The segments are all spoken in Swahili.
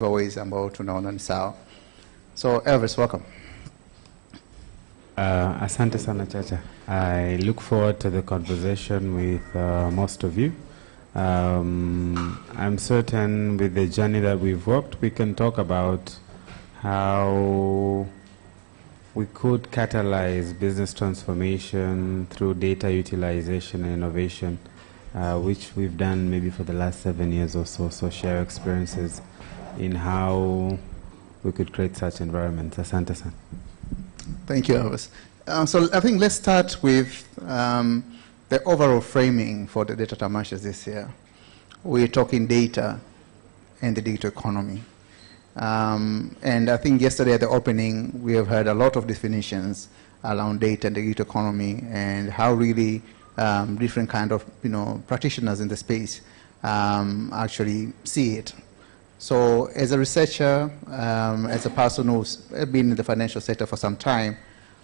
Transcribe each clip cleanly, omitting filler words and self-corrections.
giveaways ambao tunaona ni sawa. So Elvis, welcome. Asante sana Chacha. I look forward to the conversation with most of you. I'm certain with the journey that we've walked, we can talk about how we could catalyze business transformation through data utilization and innovation, which we've done maybe for the last 7 years or so. So share experiences in how we could create such environments. Asante sana. Thank you, Elvis. So I think let's start with the overall framing for the data tamasha this year. We're talking data and the digital economy. And I think yesterday at the opening, we have heard a lot of definitions around data and the digital economy and how really different kind of practitioners in the space actually see it. So as a researcher, as a person who's been in the financial sector for some time,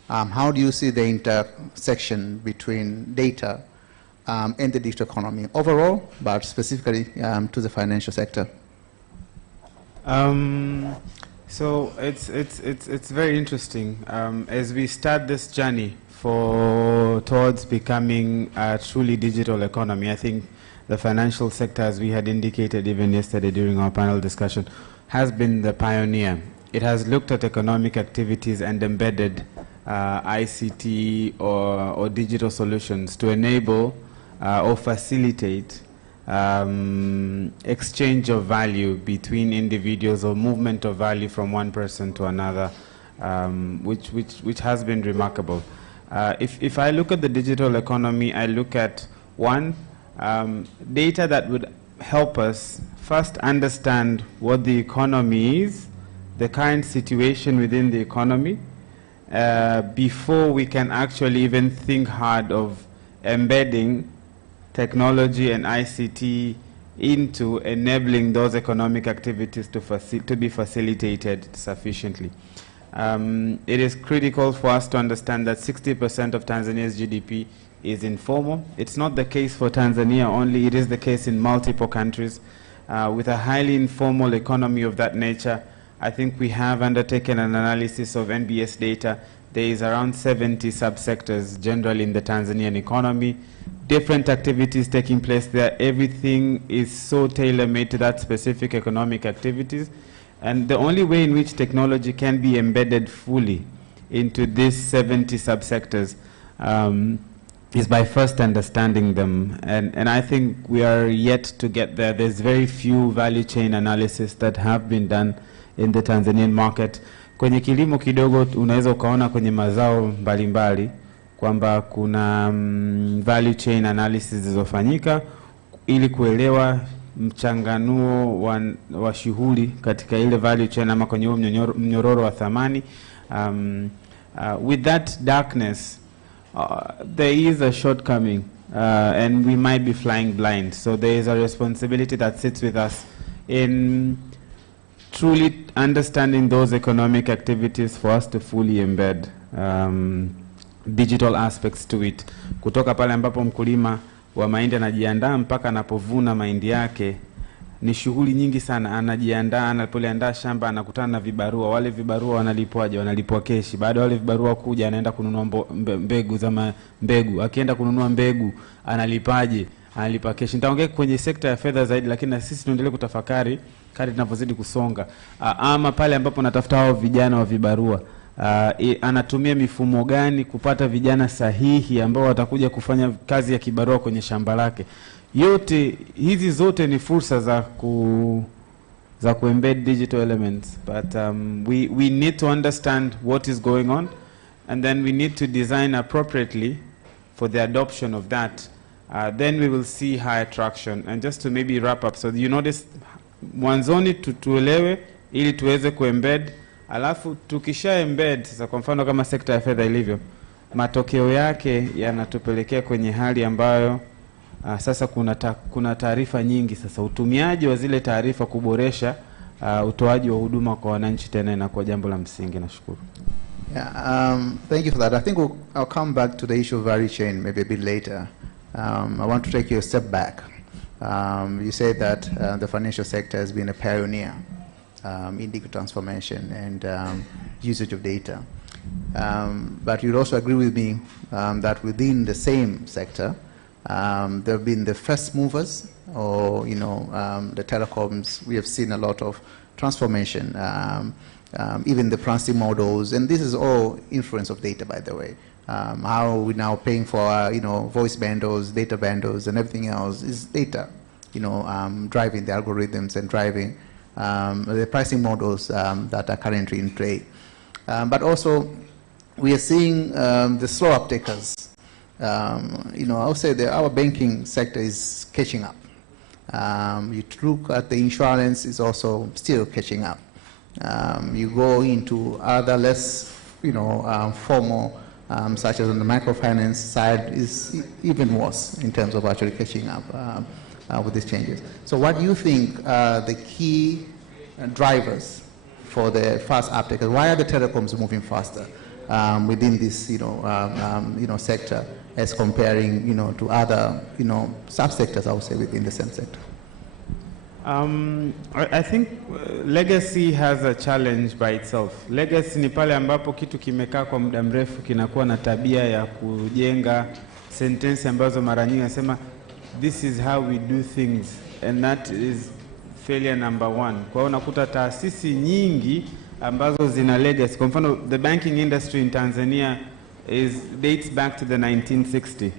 how do you see the intersection between data and the digital economy overall, but specifically to the financial sector? So it's very interesting as we start this journey towards becoming a truly digital economy. I think the financial sector, as we had indicated even yesterday during our panel discussion, has been the pioneer. It has looked at economic activities and embedded ICT or digital solutions to enable or facilitate exchange of value between individuals or movement of value from one person to another, which has been remarkable. If I look at the digital economy, I look at one, data that would help us first understand what the economy is, the current situation within the economy, before we can actually even think hard of embedding technology and ICT into enabling those economic activities to be facilitated sufficiently. It is critical for us to understand that 60% of Tanzania's GDP is informal. It's not the case for Tanzania only, it is the case in multiple countries. With a highly informal economy of that nature, I think we have undertaken an analysis of NBS data. There is around 70 subsectors generally in the Tanzanian economy. Different activities taking place there. Everything is so tailor-made to that specific economic activities. And the only way in which technology can be embedded fully into these 70 subsectors is by first understanding them. And I think we are yet to get there. There's very few value chain analysis that have been done in the Tanzanian market. Kwenye kilimo kidogo unaweza ukaona kwenye mazao mbalimbali kwamba kuna value chain analysis zilizofanyika ili kuelewa mchanganuo wa shughuli katika ile value chain ama kwenye mnyororo wa thamani. With that darkness, there is a shortcoming and we might be flying blind. So there is a responsibility that sits with us in truly understanding those economic activities for us to fully embed digital aspects to it. Kutoka pale ambapo mkulima wa mahindi anajiandaa mpaka anapovuna mahindi yake ni shughuli nyingi sana. Anajiandaa, anapoliandaa shamba anakutana na vibarua. Wale vibarua wanalipwaje? Wanalipwa keshi. Baada wale vibarua kuja anaenda kununua mbegu za mbegu. Akienda kununua mbegu analipaje? Analipa keshi. Nitaongea kwenye sekta ya fedha zaidi, lakini na sisi tuendelee kutafakari kadri tunapozidi kusonga. Ama pale ambapo natafuta hao vijana wa vibarua, anatumia mifumo gani kupata vijana sahihi ambao watakuja kufanya kazi ya kibarua kwenye shamba lake. Yote hizi zote ni fursa za kuembed digital elements, but we need to understand what is going on, and then we need to design appropriately for the adoption of that. Then we will see high traction. And just to maybe wrap up, so you notice mwanzoni tuelewe ili tuweze kuembed, alafu tukisha embed sasa, kwa mfano kama sekta ya fedha ilivyo, matokeo yake yanatupelekea kwenye hali ambayo sasa kuna taarifa nyingi. Sasa utumiaji wa zile taarifa kuboresha utoaji wa huduma kwa wananchi tena inakuwa jambo la msingi. Nashukuru. Yeah, thank you for that. I think I'll come back to the issue of value chain maybe a bit later. I want to take you a step back. You said that the financial sector has been a pioneer. in digital transformation and usage of data. But you'd also agree with me that within the same sector, there have been the first movers, or the telecoms. We have seen a lot of transformation, even the pricing models, and this is all influence of data, by the way. How we're now paying for our, voice bundles, data bundles, and everything else is data, driving the algorithms and driving the pricing models that are currently in play. But also, we are seeing the slow uptakers. I would say that our banking sector is catching up. You look at the insurance, is also still catching up. You go into other less, formal, such as on the microfinance side, is even worse in terms of actually catching up with these changes. So what do you think are the key drivers for the fast uptake? Why are the telecoms moving faster within this, sector as comparing, to other, subsectors, I would say, within the same sector? I think legacy has a challenge by itself. Legacy ni pale ambapo kitu kimekaa kwa muda mrefu kinakuwa na tabia ya kujenga sentensi ambazo mara nyingi nasema this is how we do things, and that is failure number one. Kwa hiyo unakuta taasisi nyingi ambazo zina legacy. Kwa mfano, the banking industry in Tanzania dates back to the 1960s,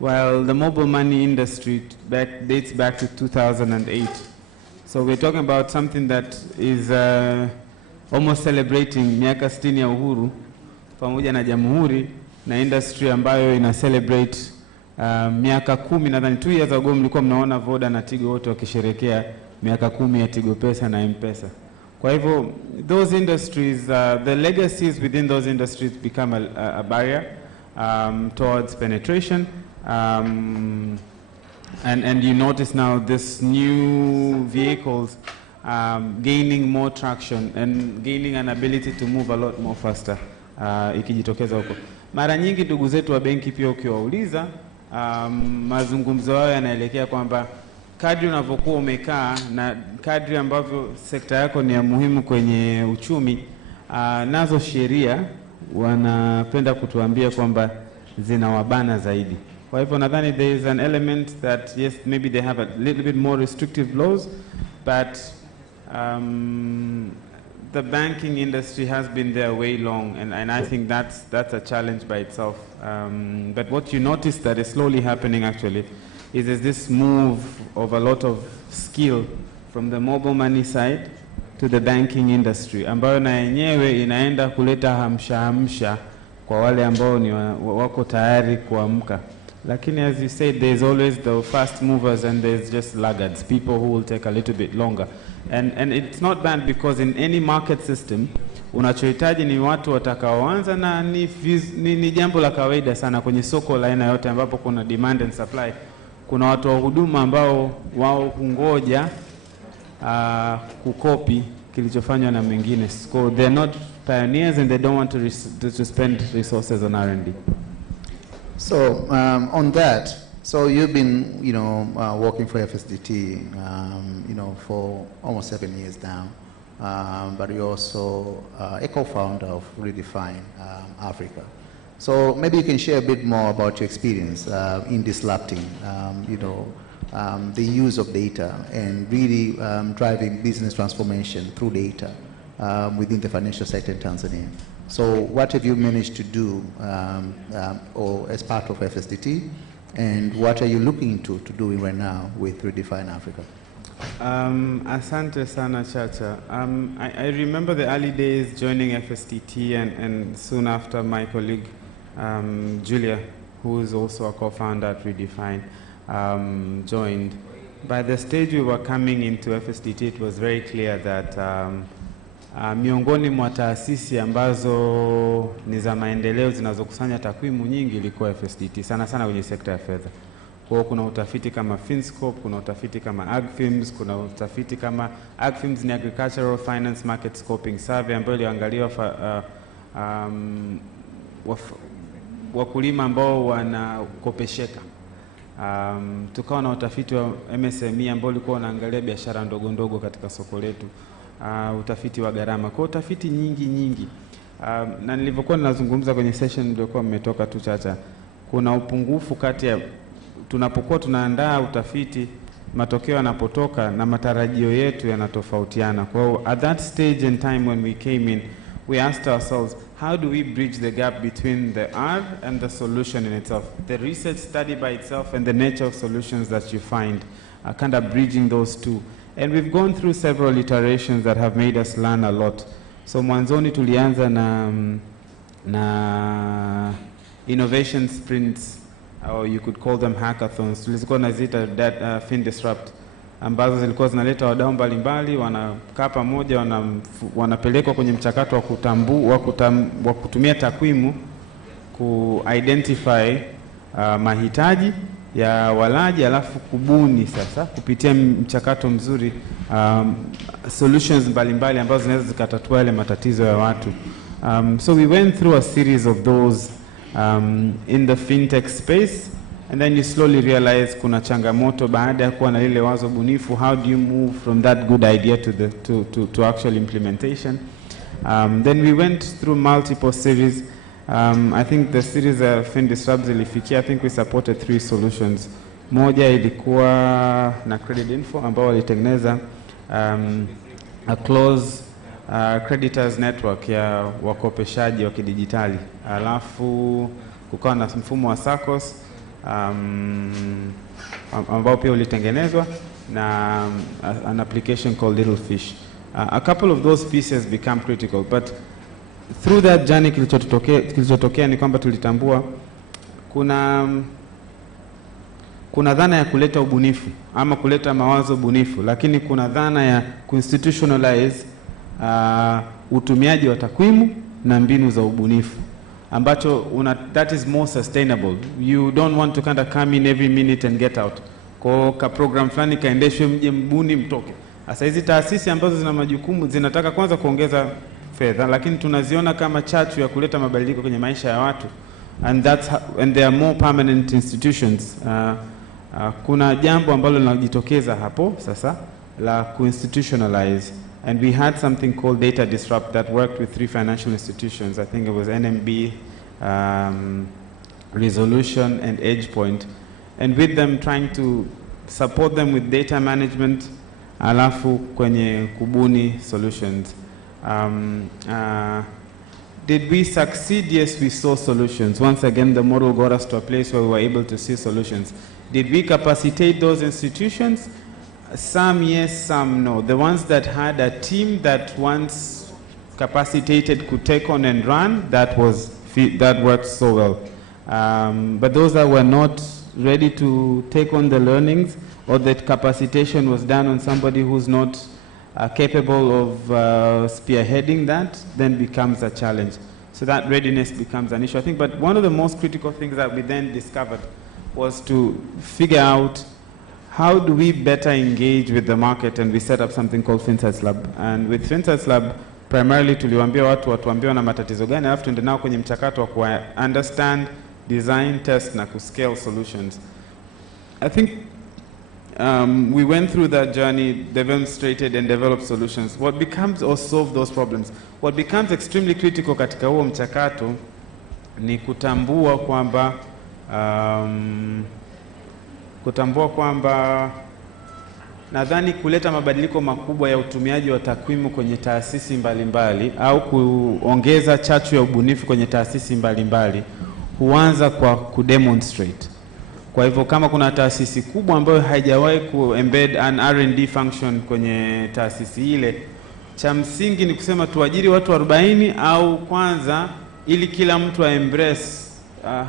while the mobile money industry dates back to 2008. So we're talking about something that is almost celebrating miaka 60 ya uhuru pamoja na jamhuri, na industry ambayo ina celebrate miaka 10. Nadhani 2 years ago mlikuwa mnaona Voda na Tigo wote wakisherehekea miaka 10 ya Tigo Pesa na M-Pesa. Kwa hivyo, those industries, the legacies within those industries become a barrier towards penetration. And you notice now this new vehicles gaining more traction and gaining an ability to move a lot more faster ikijitokeza huko. Mara nyingi ndugu zetu wa benki pia ukiwauliza, mazungumzo yao yanaelekea kwamba kadri unavyokuwa umekaa na kadri ambavyo sekta yako ni ya muhimu kwenye uchumi, nazo sheria wanapenda kutuambia kwamba zinawabana zaidi. Kwa hivyo nadhani there is an element that yes, maybe they have a little bit more restrictive laws, but the banking industry has been there way long, and I think that's a challenge by itself. But what you notice that is slowly happening actually is this move of a lot of skill from the mobile money side to the banking industry, ambayo na yenyewe inaenda kuleta hamsha kwa wale ambao ni wako tayari kuamka. Lakini as you said, there's always the fast movers and there's just laggards, people who will take a little bit longer. And it's not bad, because in any market system, unachohitaji ni watu watakaoanza, na ni jambo la kawaida sana kwenye soko la aina yote ambapo kuna demand and supply. Kuna watu wa huduma ambao wao hungoja kukopi kilichofanywa na mwingine. So they're not pioneers and they don't want to spend resources on R&D. So on that, so you've been, working for FSDT, for almost 7 years now, but you're also a co-founder of Redefine Africa. So maybe you can share a bit more about your experience in disrupting, the use of data and really driving business transformation through data within the financial sector in Tanzania. So what have you managed to do or as part of FSDT, and what are you looking to doing right now with Redefine Africa? Asante sana Chacha. I remember the early days joining FSDT, and soon after my colleague Julia, who is also a co-founder at Redefine, joined. By the stage we were coming into FSDT, it was very clear that miongoni mwa taasisi ambazo ni za maendeleo zinazokusanya takwimu nyingi ilikuwa FSDT, sana kwenye sekta ya fedha. Kwa kuna utafiti kama Finscope, kuna utafiti kama AgFims, kuna utafiti kama AgFims ni Agricultural Finance Market Scoping Survey, ambayo iliangaliwa wakulima ambao wanakopesheka. Tukawa na utafiti wa MSME ambao ulikuwa unaangalia biashara ndogo ndogo katika soko letu. utafiti wa gharama. Kwa utafiti nyingi. Na nilivyokuwa ninazungumza kwenye session nilikuwa mmetoka tu Chacha, kuna upungufu kati ya tunapokuwa tunaandaa utafiti, matokeo yanapotoka na matarajio yetu yanatofautiana. Kwa at that stage in time when we came in, we asked ourselves, how do we bridge the gap between the R and the solution in itself? The research study by itself and the nature of solutions that you find, kind of bridging those two. And we've gone through several iterations that have made us learn a lot. So mwanzoni tulianza na innovation sprints, or you could call them hackathons. Tulikuwa nazita Fin Disrupt, ambazo zilikuwa zinaleta wadau mbalimbali, wanakaa pamoja, wanapelekwa kwenye mchakato wa kutumia takwimu ku-identify mahitaji ya walaji, alafu kubuni sasa kupitia mchakato mzuri solutions mbalimbali ambazo zinaweza zikatatua yale matatizo ya watu. So we went through a series of those in the fintech space, and then you slowly realize kuna changamoto baada ya kuwa na lile wazo bunifu. How do you move from that good idea to actual implementation? Then we went through multiple series. I think the series of Fin Disrupt ilifikia, I think we supported 3 solutions. Moja ilikuwa na credit info ambao walitengeneza a close creditors network ya wakopeshaji wa kidijitali. Alafu kukawa na mfumo wa SACCOS ambao pia ulitengenezwa na an application called Little Fish. A couple of those pieces become critical, but through that journey kilichotokea ni kwamba tulitambua kuna dhana ya kuleta ubunifu ama kuleta mawazo bunifu, lakini kuna dhana ya institutionalize utumiaji wa takwimu na mbinu za ubunifu, ambacho that is more sustainable. You don't want to kind of come in every minute and get out. Kwa program fulani kaendeshwe, mje mbuni mtoke. Sasa hizi taasisi ambazo zina majukumu zinataka kwanza kuongeza fedha, lakini tunaziona kama chachu ya kuleta mabadiliko kwenye maisha ya watu, and they are more permanent institutions. Kuna jambo ambalo linajitokeza hapo sasa la ku-institutionalize, and we had something called Data Disrupt that worked with 3 financial institutions. I think it was NMB, Resolution, and EdgePoint, and with them trying to support them with data management, alafu kwenye kubuni solutions. Did we succeed? Yes, we saw solutions. Once again, the model got us to a place where we were able to see solutions. Did we capacitate those institutions? Some yes, some no. The ones that had a team that once capacitated could take on and run, that worked so well. But those that were not ready to take on the learnings, or that capacitation was done on somebody who's not capable of spearheading that, then becomes a challenge. So that readiness becomes an issue, I think. But one of the most critical things that we then discovered was to figure out how do we better engage with the market, and we set up something called FinSights Lab. And with FinSights Lab, primarily tuliwaambia watuambia na matatizo gani, alafu tuende nao kwenye mchakato wa ku understand, design, test na ku-scale solutions. I think we went through that journey, demonstrated and developed solutions. What becomes, or solve those problems. What becomes extremely critical katika huo mchakato ni kutambua kwamba nadhani kuleta mabadiliko makubwa ya utumiaji wa takwimu kwenye taasisi mbalimbali au kuongeza chachu ya ubunifu kwenye taasisi mbalimbali huanza kwa kudemonstrate. Kwa hivyo kama kuna taasisi kubwa ambayo haijawahi ku-embed an R&D function kwenye taasisi ile, cha msingi ni kusema tuajiri watu 40 au kwanza, ili kila mtu embrace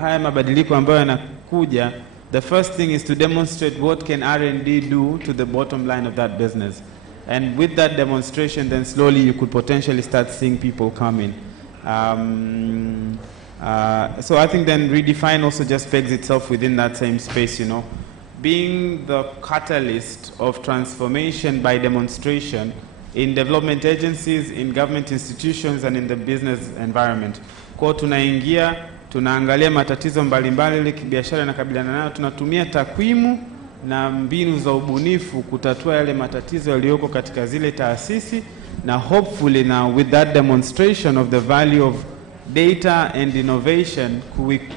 haya mabadiliko ambayo yanakuja. The first thing is to demonstrate what can R&D do to the bottom line of that business. And with that demonstration, then slowly you could potentially start seeing people come in. So I think then redefine also just pegs itself within that same space, you know. Being the catalyst of transformation by demonstration in development agencies, in government institutions, and in the business environment. Kwa tunaingia, tunaangalia matatizo mbalimbali ile kibiashara inakabiliana nayo, tunatumia takwimu na mbinu za ubunifu kutatua yale matatizo yaliyoko katika zile taasisi, Now, hopefully now, with that demonstration of the value of data and innovation,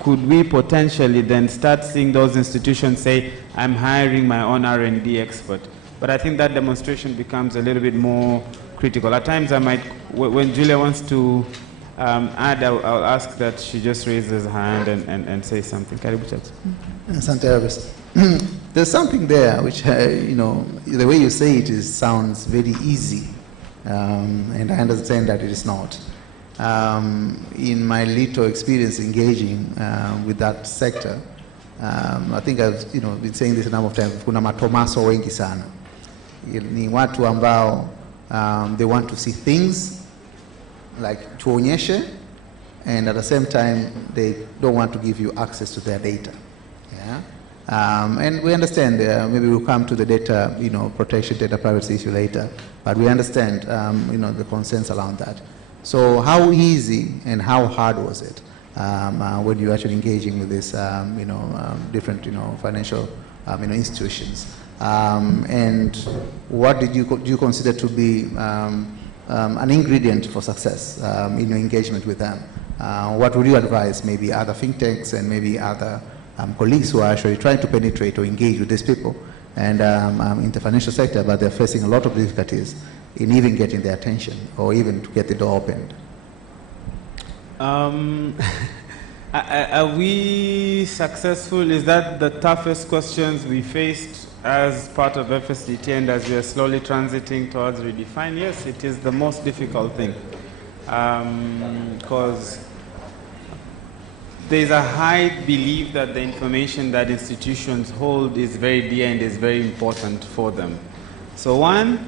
could we potentially then start seeing those institutions say, I'm hiring my own R&D expert? But I think that demonstration becomes a little bit more critical. At times I might, when Julia wants to add, I'll ask that she just raises her hand and say something. Karibu Chacha. Asante Harvest. There's something there which, you know, the way you say it sounds very easy, and I understand that it is not. In my little experience engaging with that sector, I think I've been saying this a number of times, kuna matomaso wengi sana. Ni watu ambao they want to see things like tuonyeshe, and at the same time they don't want to give you access to their data. Yeah? And we understand, maybe we'll come to the data, protection, data privacy issue later, but we understand, the concerns around that. So how easy and how hard was it when you were actually engaging with this, different, financial, institutions? And what do you consider to be an ingredient for success in your engagement with them? What would you advise maybe other think tanks and maybe other colleagues who are actually trying to penetrate or engage with these people and in the financial sector, but they're facing a lot of difficulties in even getting their attention or even to get the door opened? Are we successful? Is that the toughest questions we faced as part of FSDT and as we are slowly transiting towards Redefine? Yes, it is the most difficult thing, because there's a high belief that the information that institutions hold is very dear and is very important for them. So one,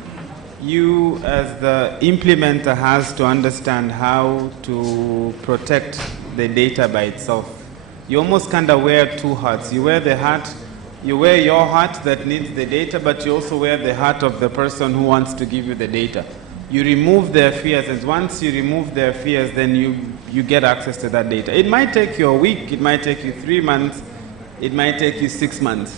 you as the implementer has to understand how to protect the data by itself. You almost kind of wear two hats. You wear the hat, you wear your hat that needs the data, but you also wear the hat of the person who wants to give you the data. You remove their fears, and once you remove their fears, then you get access to that data. It might take you a week, it might take you 3 months, it might take you 6 months.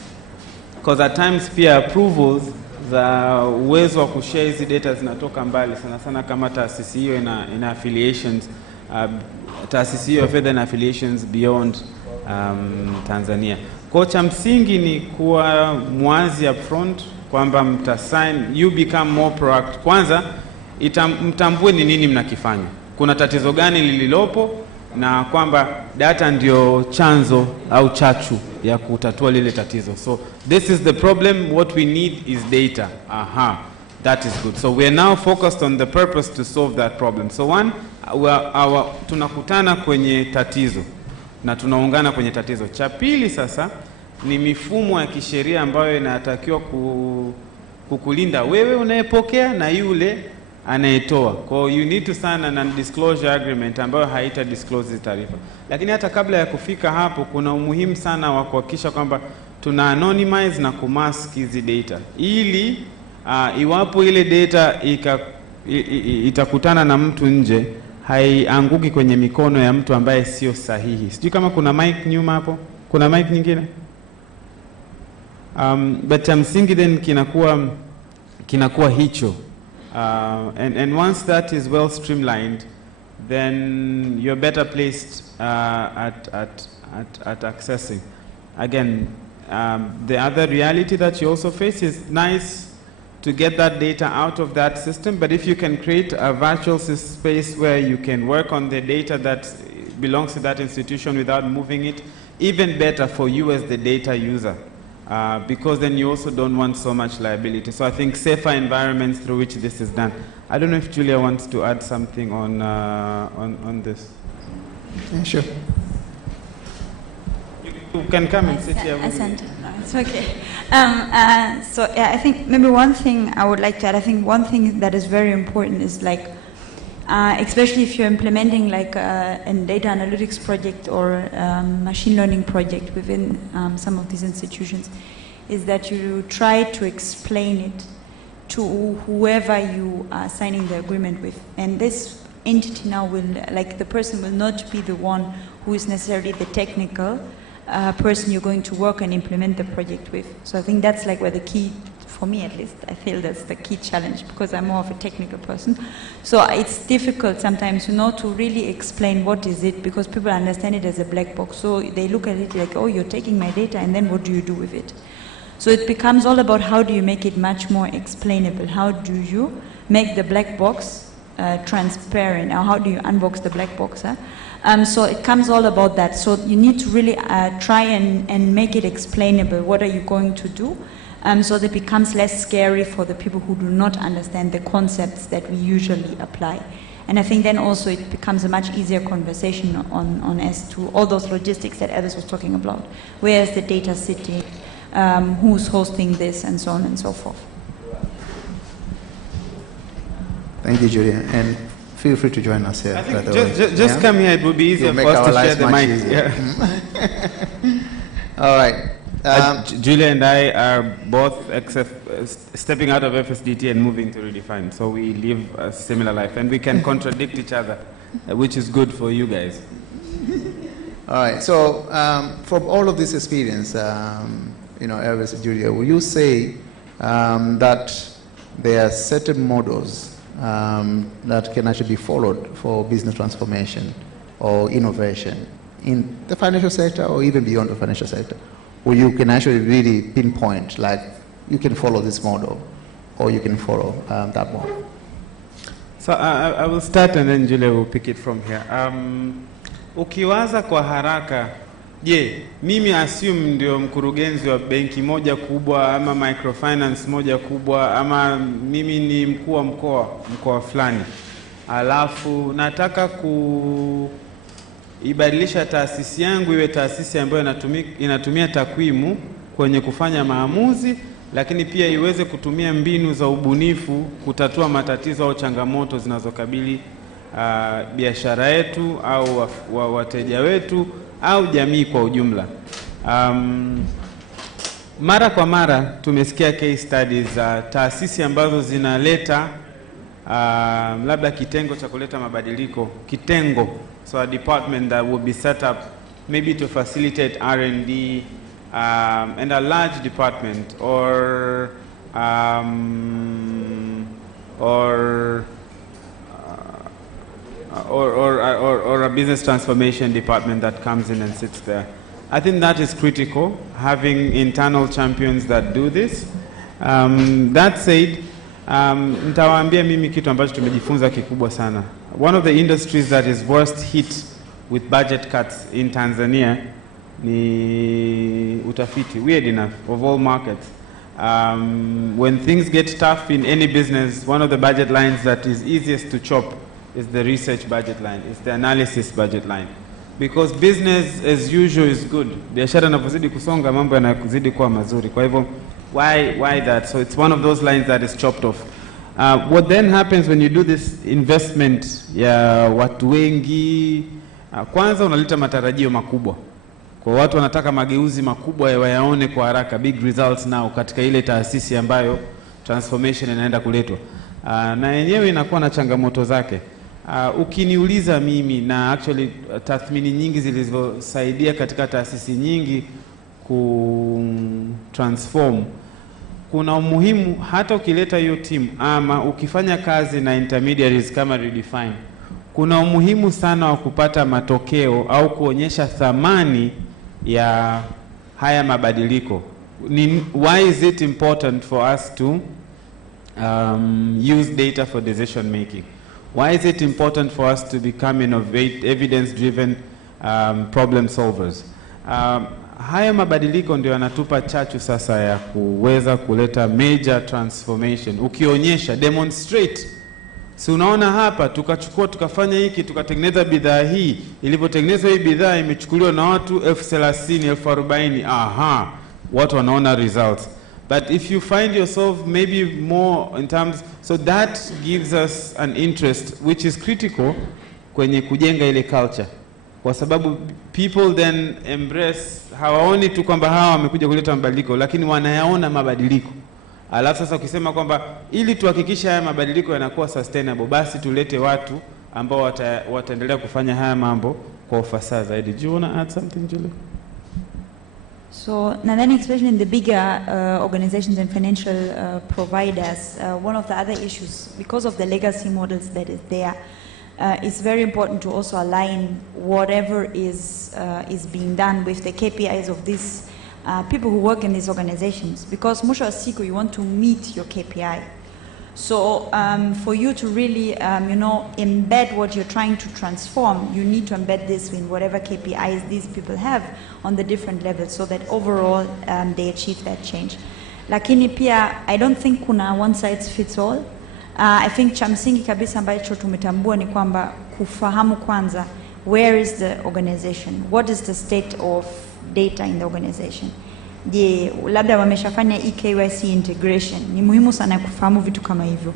Because at times peer approvals za uwezo wa kushare hizi data zinatoka mbali sana sana, kama taasisi hiyo ina affiliations, taasisi hiyo fedha na affiliations beyond Tanzania. Kwa cha msingi ni kuwa mwazi up front kwamba mtasign, you become more proactive. Kwanza mtambue ni nini mnakifanya, kuna tatizo gani lililopo, na kwamba data ndio chanzo au chachu ya kutatua lile tatizo. So this is the problem, what we need is data. Aha, that is good. So we are now focused on the purpose to solve that problem. So one, tunakutana kwenye tatizo na tunaungana kwenye tatizo. Cha pili sasa ni mifumo ya kisheria ambayo inatakiwa kukulinda wewe unayepokea na yule anayetoa. Kwa you need to sign an non-disclosure agreement ambayo haita disclose taarifa. Lakini hata kabla ya kufika hapo, kuna umuhimu sana wa kuhakikisha kwamba tuna anonymize na kumask hizi data, ili iwapo ile data itakutana na mtu nje, haianguki kwenye mikono ya mtu ambaye sio sahihi. Sijui kama kuna mic nyuma hapo. Kuna mic nyingine? But cha msingi then kinakuwa hicho. And once that is well streamlined, then you're better placed at accessing. Again, the other reality that you also face is nice to get that data out of that system, but if you can create a virtual space where you can work on the data that belongs to that institution without moving it, even better for you as the data user. Because then you also don't want so much liability. So I think safer environments through which this is done. I don't know if Julia wants to add something on this. Yeah, sure. You can come and sit here. It's okay. So yeah, I think maybe one thing I would like to add, I think one thing that is very important is like, especially if you're implementing like a data analytics project or machine learning project within some of these institutions, is that you try to explain it to whoever you are signing the agreement with. And this entity now will, like the person will not be the one who is necessarily the technical person you're going to work and implement the project with. So I think that's like where the key for me at least, I feel that's the key challenge because I'm more of a technical person. So it's difficult sometimes, to really explain what is it, because people understand it as a black box. So they look at it like, oh, you're taking my data, and then what do you do with it? So it becomes all about how do you make it much more explainable? How do you make the black box transparent? Or how do you unbox the black box? So it comes all about that. So you need to really try and make it explainable. What are you going to do? So that it becomes less scary for the people who do not understand the concepts that we usually apply. And I think then also it becomes a much easier conversation on as to all those logistics that Alice was talking about. Where is the data sitting? Who's hosting this, and so on and so forth. Thank you, Julia. And feel free to join us here. I think just come here. It would be easier for us to share the mic. Yeah. All right. Julia and I are both stepping out of FSDT and moving to Redefine. So we live a similar life. And we can contradict each other, which is good for you guys. All right. So from all of this experience, Elvis and Julia, will you say that there are certain models that can actually be followed for business transformation or innovation in the financial sector or even beyond the financial sector, where you can actually really pinpoint, like, you can follow this model or you can follow that model? So I will start and then Julia will pick it from here. Ukiwaza kwa haraka, mimi assume ndio mkurugenzi wa benki moja kubwa ama microfinance moja kubwa, ama mimi ni mkuu wa mkoa fulani. Alafu nataka kuibadilisha taasisi yangu iwe taasisi ambayo inatumia takwimu kwenye kufanya maamuzi, lakini pia iweze kutumia mbinu za ubunifu kutatua matatizo au changamoto zinazokabili biashara yetu au wateja wetu au jamii kwa ujumla. Mara kwa mara tumesikia case studies za taasisi ambazo zinaleta labda kitengo cha kuleta mabadiliko, so a department that will be set up maybe to facilitate R&D, and a large department or a business transformation department that comes in and sits there. I think that is critical, having internal champions that do this. That said, nitawaambia mimi kitu ambacho tumejifunza kikubwa sana. One of the industries that is worst hit with budget cuts in Tanzania ni utafiti, weird enough, of all markets. When things get tough in any business, one of the budget lines that is easiest to chop is the research budget line, it's the analysis budget line. Because business as usual is good. Biashara inapozidi kusonga, mambo yanazidi kuwa mazuri. Kwa hivyo, why that? So it's one of those lines that is chopped off. What then happens when you do this investment ya watu wengi, kwanza unaleta matarajio makubwa. Kwa watu wanataka mageuzi makubwa ya wayaone kwa haraka, big results now katika ile taasisi ambayo transformation inaenda kuletwa. Na yenyewe inakuwa na changamoto zake. Ukiniuliza mimi, na actually tathmini nyingi zilizosaidia katika taasisi nyingi transform, kuna umuhimu hata ukileta hiyo team ama ukifanya kazi na intermediaries kama Redefine, kuna umuhimu sana wa kupata matokeo au kuonyesha thamani ya haya mabadiliko. Why is it important for us to use data for decision making? Why is it important for us to become evidence-driven problem solvers? Haya mabadiliko ndio yanatupa chachu sasa ya kuweza kuleta major transformation. Ukionyesha, demonstrate. Si unaona hapa, tukafanya hiki, tukatengeneza bidhaa hii. Ilipotengenezwa hii bidhaa imechukuliwa na watu 30,000, 40,000. Aha, watu wanaona results. But if you find yourself maybe more in terms, so that gives us an interest which is critical kwenye kujenga ile culture. Kwa sababu people then embrace, hawaoni tu kwamba hawa wamekuja kuleta mabadiliko, lakini wanayaona mabadiliko. Alafu sasa ukisema kwamba ili tuhakikisha haya mabadiliko yanakuwa sustainable, basi tulete watu ambao wataendelea kufanya haya mambo kwa ufasaha zaidi. Do you want to add something, Julie? So, and then especially in the bigger organizations and financial providers, one of the other issues, because of the legacy models that is there, it's very important to also align whatever is being done with the KPIs of these people who work in these organizations. Because mwisho wa siku, you want to meet your KPI. So for you to really, embed what you're trying to transform, you need to embed this in whatever KPIs these people have on the different levels, so that overall they achieve that change. Lakini pia, I don't think kuna one size fits all. I think cha msingi kabisa ambacho tumetambua ni kwamba kufahamu kwanza, where is the organization? What is the state of data in the organization? Je, labda wameshafanya KYC integration. Ni muhimu sana kufahamu vitu kama hivyo.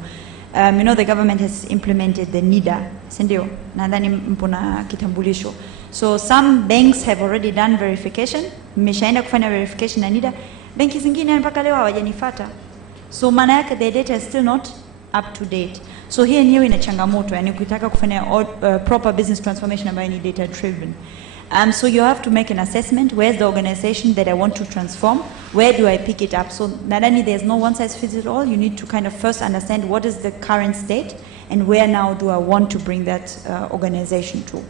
The government has implemented the NIDA, sindio? Nadhani mpo na kitambulisho. So some banks have already done verification. Mmeshaenda kufanya verification na NIDA. Benki zingine mpaka leo hawajanifuata. So maana yake the data is still not up to date. So here niyo ina changamoto, yani ukitaka kufanya proper business transformation ambayo ni data driven. So you have to make an assessment. Where's the organization that I want to transform? Where do I pick it up? So nadhani there's no one size fits all. You need to kind of first understand what is the current state and where now do I want to bring that organization to.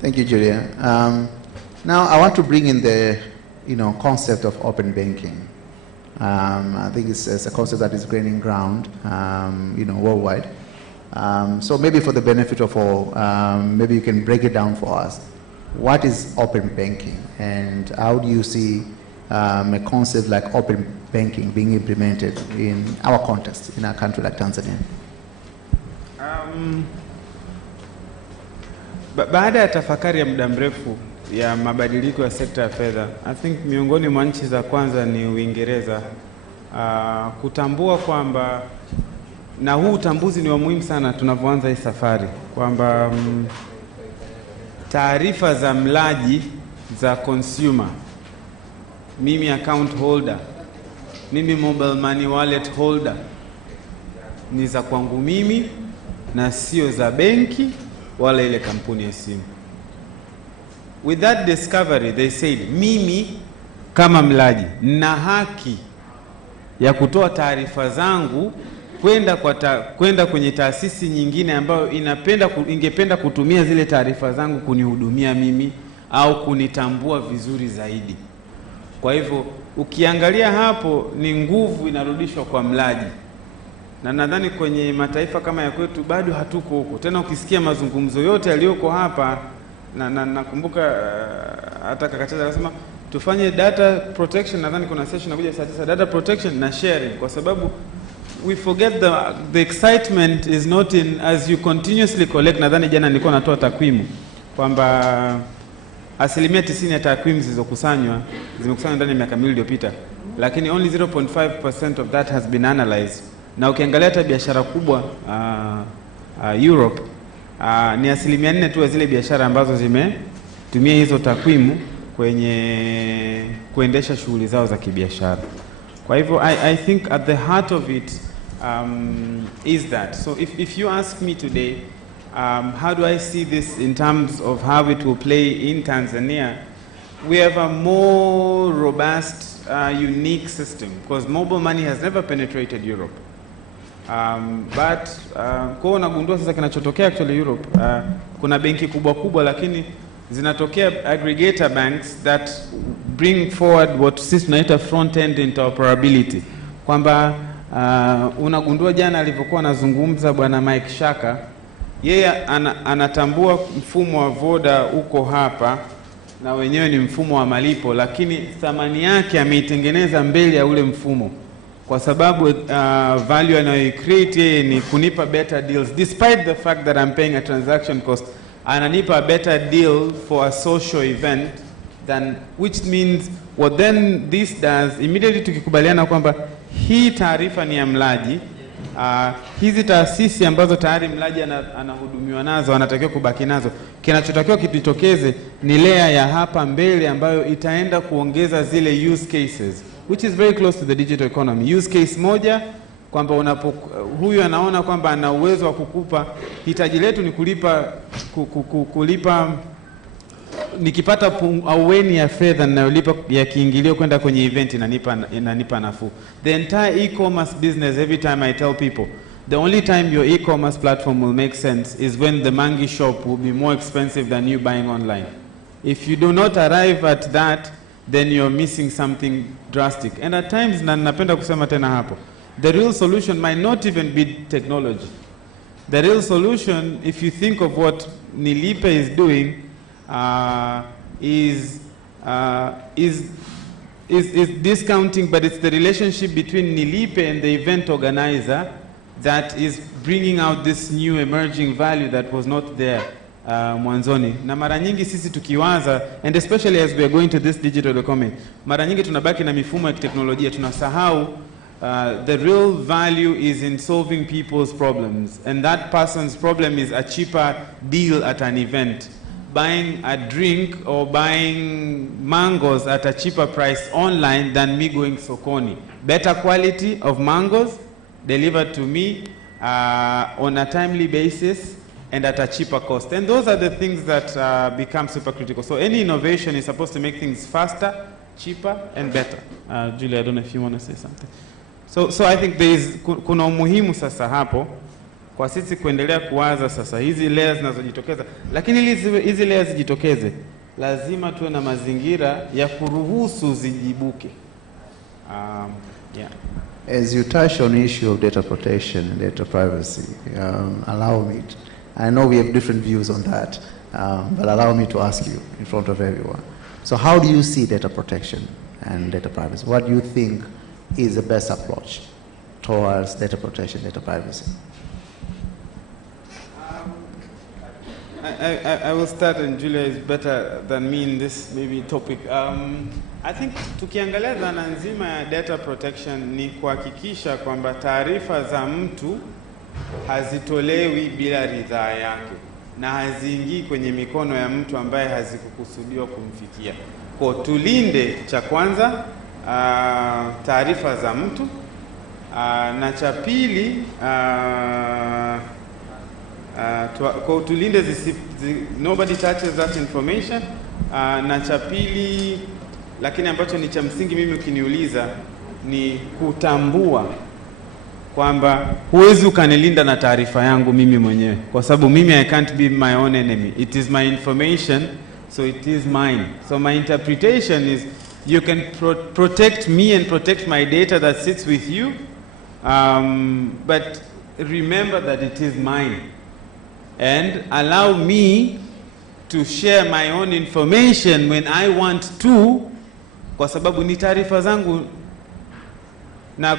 Thank you, Julia. Now I want to bring in the concept of open banking. I think it's a concept that is gaining ground worldwide. So maybe for the benefit of all, maybe you can break it down for us. What is open banking, and how do you see a concept like open banking being implemented in our context, in a country like Tanzania? Baada ya tafakari ya muda mrefu ya mabadiliko ya sekta ya fedha, I think miongoni mwa nchi za kwanza ni Uingereza kutambua kwamba, na huu utambuzi ni wa muhimu sana tunavyoanza hii safari, kwamba taarifa za mlaji za consumer, mimi account holder, mimi mobile money wallet holder, ni za kwangu mimi na sio za benki wala ile kampuni ya simu. With that discovery, they said, mimi kama mlaji na haki ya kutoa taarifa zangu kwenda kwenye taasisi nyingine ambayo ingependa kutumia zile taarifa zangu kunihudumia mimi au kunitambua vizuri zaidi. Kwa hivyo ukiangalia hapo, ni nguvu inarudishwa kwa mlaji. Na nadhani kwenye mataifa kama ya kwetu bado hatuko huko. Tena ukisikia mazungumzo yote yaliyoko hapa, nakumbuka hata Kakacheza anasema tufanye data protection, nadhani kuna session inakuja saa 9, data protection na sharing, kwa sababu we forget the excitement is not in as you continuously collect. Nadhani jana nilikuwa natoa takwimu kwamba 90% ya takwimu zimekusanywa ndani ya miaka miwili iliyopita, lakini only 0.5% of that has been analyzed. Na ukiangalia hata biashara kubwa Europe, ni 4% tu ya zile biashara ambazo zimetumia hizo takwimu kwenye kuendesha shughuli zao za kibiashara. Kwa hivyo I think at the heart of it is that. So if you ask me today, how do I see this in terms of how it will play in Tanzania, we have a more robust, unique system, because mobile money has never penetrated Europe. But kwa unagundua sasa kinachotokea actually Europe, kuna benki kubwa lakini zinatokea aggregator banks that bring forward what sisi tunaita front end interoperability, kwamba unagundua jana alivyokuwa anazungumza bwana Mike Shaka, yeye anatambua mfumo wa Voda uko hapa na wenyewe ni mfumo wa malipo, lakini thamani yake ameitengeneza mbele ya ule mfumo, kwa sababu value anayo create ni kunipa better deals, despite the fact that I'm paying a transaction cost. Ananipa a better deal for a social event than, which means what then this does, immediately tukikubaliana kwamba hii taarifa ni ya mlaji, hizi taasisi ambazo tayari mlaji anahudumiwa nazo anatakiwa kubaki nazo, kinachotakiwa kitokeze ni layer ya hapa mbele ambayo itaenda kuongeza zile use cases, which is very close to the digital economy. Use case moja, kwamba huyu anaona kwamba ana uwezo wa kukupa, hitaji letu ni kulipa nikipata aweni ya fedha ninayolipa ya kiingilio kwenda kwenye event inanipa nafuu. The entire e-commerce business, every time I tell people, the only time your e-commerce platform will make sense is when the mangi shop will be more expensive than you buying online. If you do not arrive at that, then you're missing something drastic. And at times, na napenda kusema tena hapo, the real solution might not even be technology. The real solution, if you think of what Nilipe is doing, is discounting, but it's the relationship between Nilipe and the event organizer that is bringing out this new emerging value that was not there mwanzoni. Na mara nyingi sisi tukiwaza, and especially as we are going to this digital economy, mara nyingi tunabaki na mifumo ya teknolojia, tunasahau the real value is in solving people's problems, and that person's problem is a cheaper deal at an event. Buying a drink or buying mangoes at a cheaper price online than me going sokoni. Better quality of mangoes delivered to me on a timely basis and at a cheaper cost. And those are the things that become super critical. So any innovation is supposed to make things faster, cheaper, and better. Julia, I don't know if you want to say something. So I think there is kuna umuhimu sasa hapo kwa sisi kuendelea kuwaza sasa hizi layers zinazojitokeza, lakini hizi layers zijitokeze lazima tuwe na mazingira ya kuruhusu zijibuke. Yeah. As you touch on the issue of data protection and data privacy, allow me to, I know we have different views on that, but allow me to ask you in front of everyone. So how do you see data protection and data privacy? What do you think is the best approach towards data protection, data privacy? I will start, and Julia is better than me in this maybe topic. I think tukiangalia dhana nzima ya data protection ni kuhakikisha kwamba taarifa za mtu hazitolewi bila ridhaa yake na haziingii kwenye mikono ya mtu ambaye hazikukusudiwa kumfikia. Kwa tulinde cha kwanza taarifa za mtu, na cha pili kwa tulinde nobody touches that information, na cha pili lakini ambacho ni cha msingi mimi ukiniuliza ni kutambua kwamba huwezi ukanilinda na taarifa yangu mimi mwenyewe, kwa sababu mimi I can't be my own enemy. It is my information, so it is mine. So my interpretation is you can protect me and protect my data that sits with you, but remember that it is mine. And allow me to share my own information when I want to, kwa sababu ni taarifa zangu, na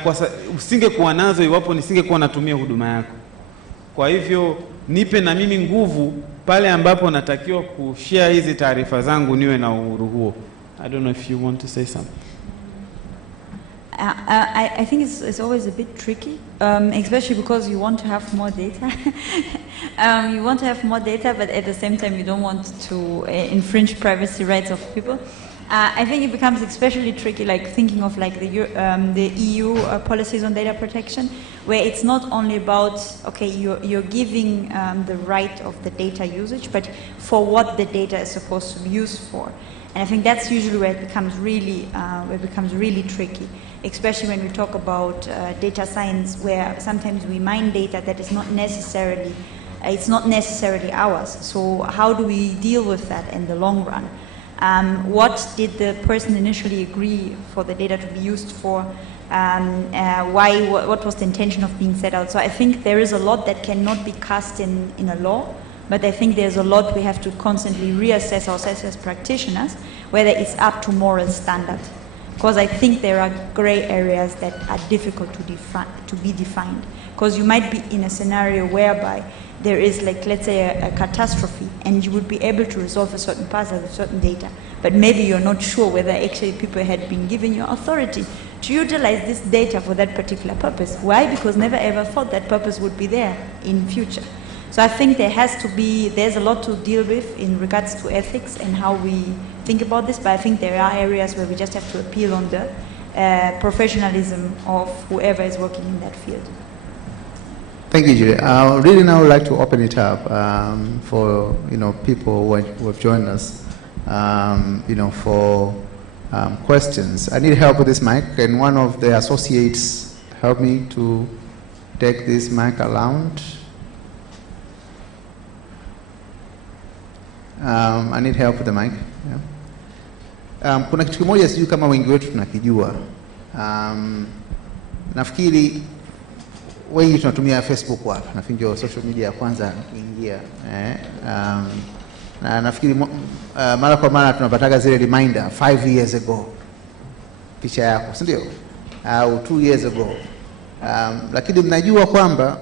usingekuwa nazo iwapo nisingekuwa natumia huduma yako. Kwa hivyo nipe na mimi nguvu pale ambapo natakiwa kushare hizi taarifa zangu, niwe na uhuru huo. I don't know if you want to say something. I think it's always a bit tricky, especially because you want to have more data. You want to have more data, but at the same time you don't want to infringe privacy rights of people. I think it becomes especially tricky, like thinking of like the EU policies on data protection, where it's not only about, okay, you're giving the right of the data usage, but for what the data is supposed to be used for. And I think that's usually where it becomes really tricky, especially when we talk about data science, where sometimes we mine data that is not necessarily, it's not necessarily ours. So how do we deal with that in the long run? What did the person initially agree for the data to be used for? What was the intention of being set out? So I think there is a lot that cannot be cast in a law, but I think there's a lot we have to constantly reassess ourselves as practitioners, whether it's up to moral standard. Because I think there are gray areas that are difficult to be defined. Because you might be in a scenario whereby there is, like, let's say a catastrophe, and you would be able to resolve a certain puzzle with certain data, but maybe you're not sure whether actually people had been given your authority to utilize this data for that particular purpose. Why? Because never ever thought that purpose would be there in future. So I think there's a lot to deal with in regards to ethics and how we think about this, but I think there are areas where we just have to appeal on the professionalism of whoever is working in that field. Thank you, Julia. Really now I would like to open it up for people who have joined us for questions. I need help with this mic. Can one of the associates help me to take this mic around? I need help with the mic. Yeah. Kuna kitu kimoja sijui kama wengi wetu tunakijua. Nafikiri wengi tunatumia Facebook hapa. Nafikiri ndio social media ya kwanza kuingia. Na nafikiri mara kwa mara tunapataga zile reminder 5 years ago. Picha yako, si ndio? Au 2 years ago. Lakini mnajua kwamba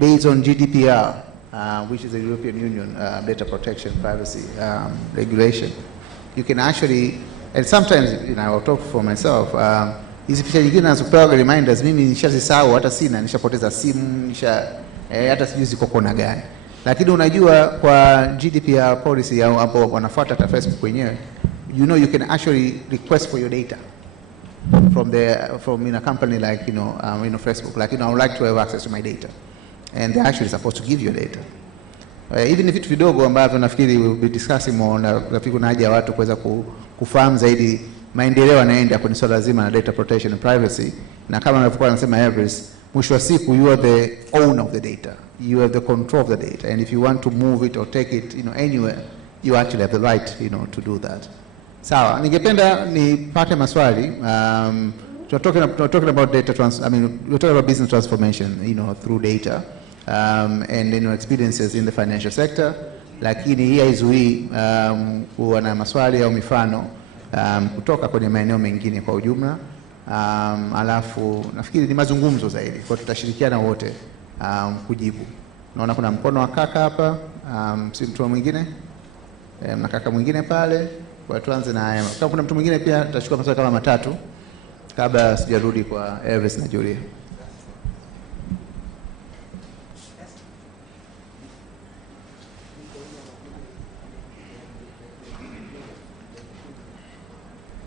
based on GDPR, which is the European Union data protection privacy regulation, you can actually, and sometimes, I'll talk for myself, hizi picha nyingine nazopewa reminders mimi nishazisahau, hata sina, nishapoteza simu, hata sijui ziko kona gani. Lakini unajua kwa GDPR policy au hapo wanafuata hata Facebook wenyewe, you can actually request for your data from a company like Facebook, like I would like to have access to my data, and they're actually supposed to give you data. Even if vitu vidogo ambavyo nafikiri we'll be discussing more, na nafikiri kuna haja ya watu kuweza kufahamu zaidi maendeleo yanaenda kwenye swala zima na data protection and privacy, na kama nilivyokuwa nasema Everest, mwisho wa siku you are the owner of the data, you have the control of the data, and if you want to move it or take it anywhere, you actually have the right to do that. Sawa, ningependa nipate maswali. We're talking about data we're talking about business transformation, through data, and experiences in the financial sector. Lakini hii haizuii kuwa na maswali au mifano kutoka kwenye maeneo mengine kwa ujumla. Alafu nafikiri ni mazungumzo zaidi, kwa tutashirikiana wote kujibu. Naona kuna mkono wa kaka hapa, si mtu mwingine? Na kaka mwingine pale. Kwa tuanze na haya. Kama kuna mtu mwingine pia tutachukua maswali kama matatu kabla sijarudi kwa Everest na Julia.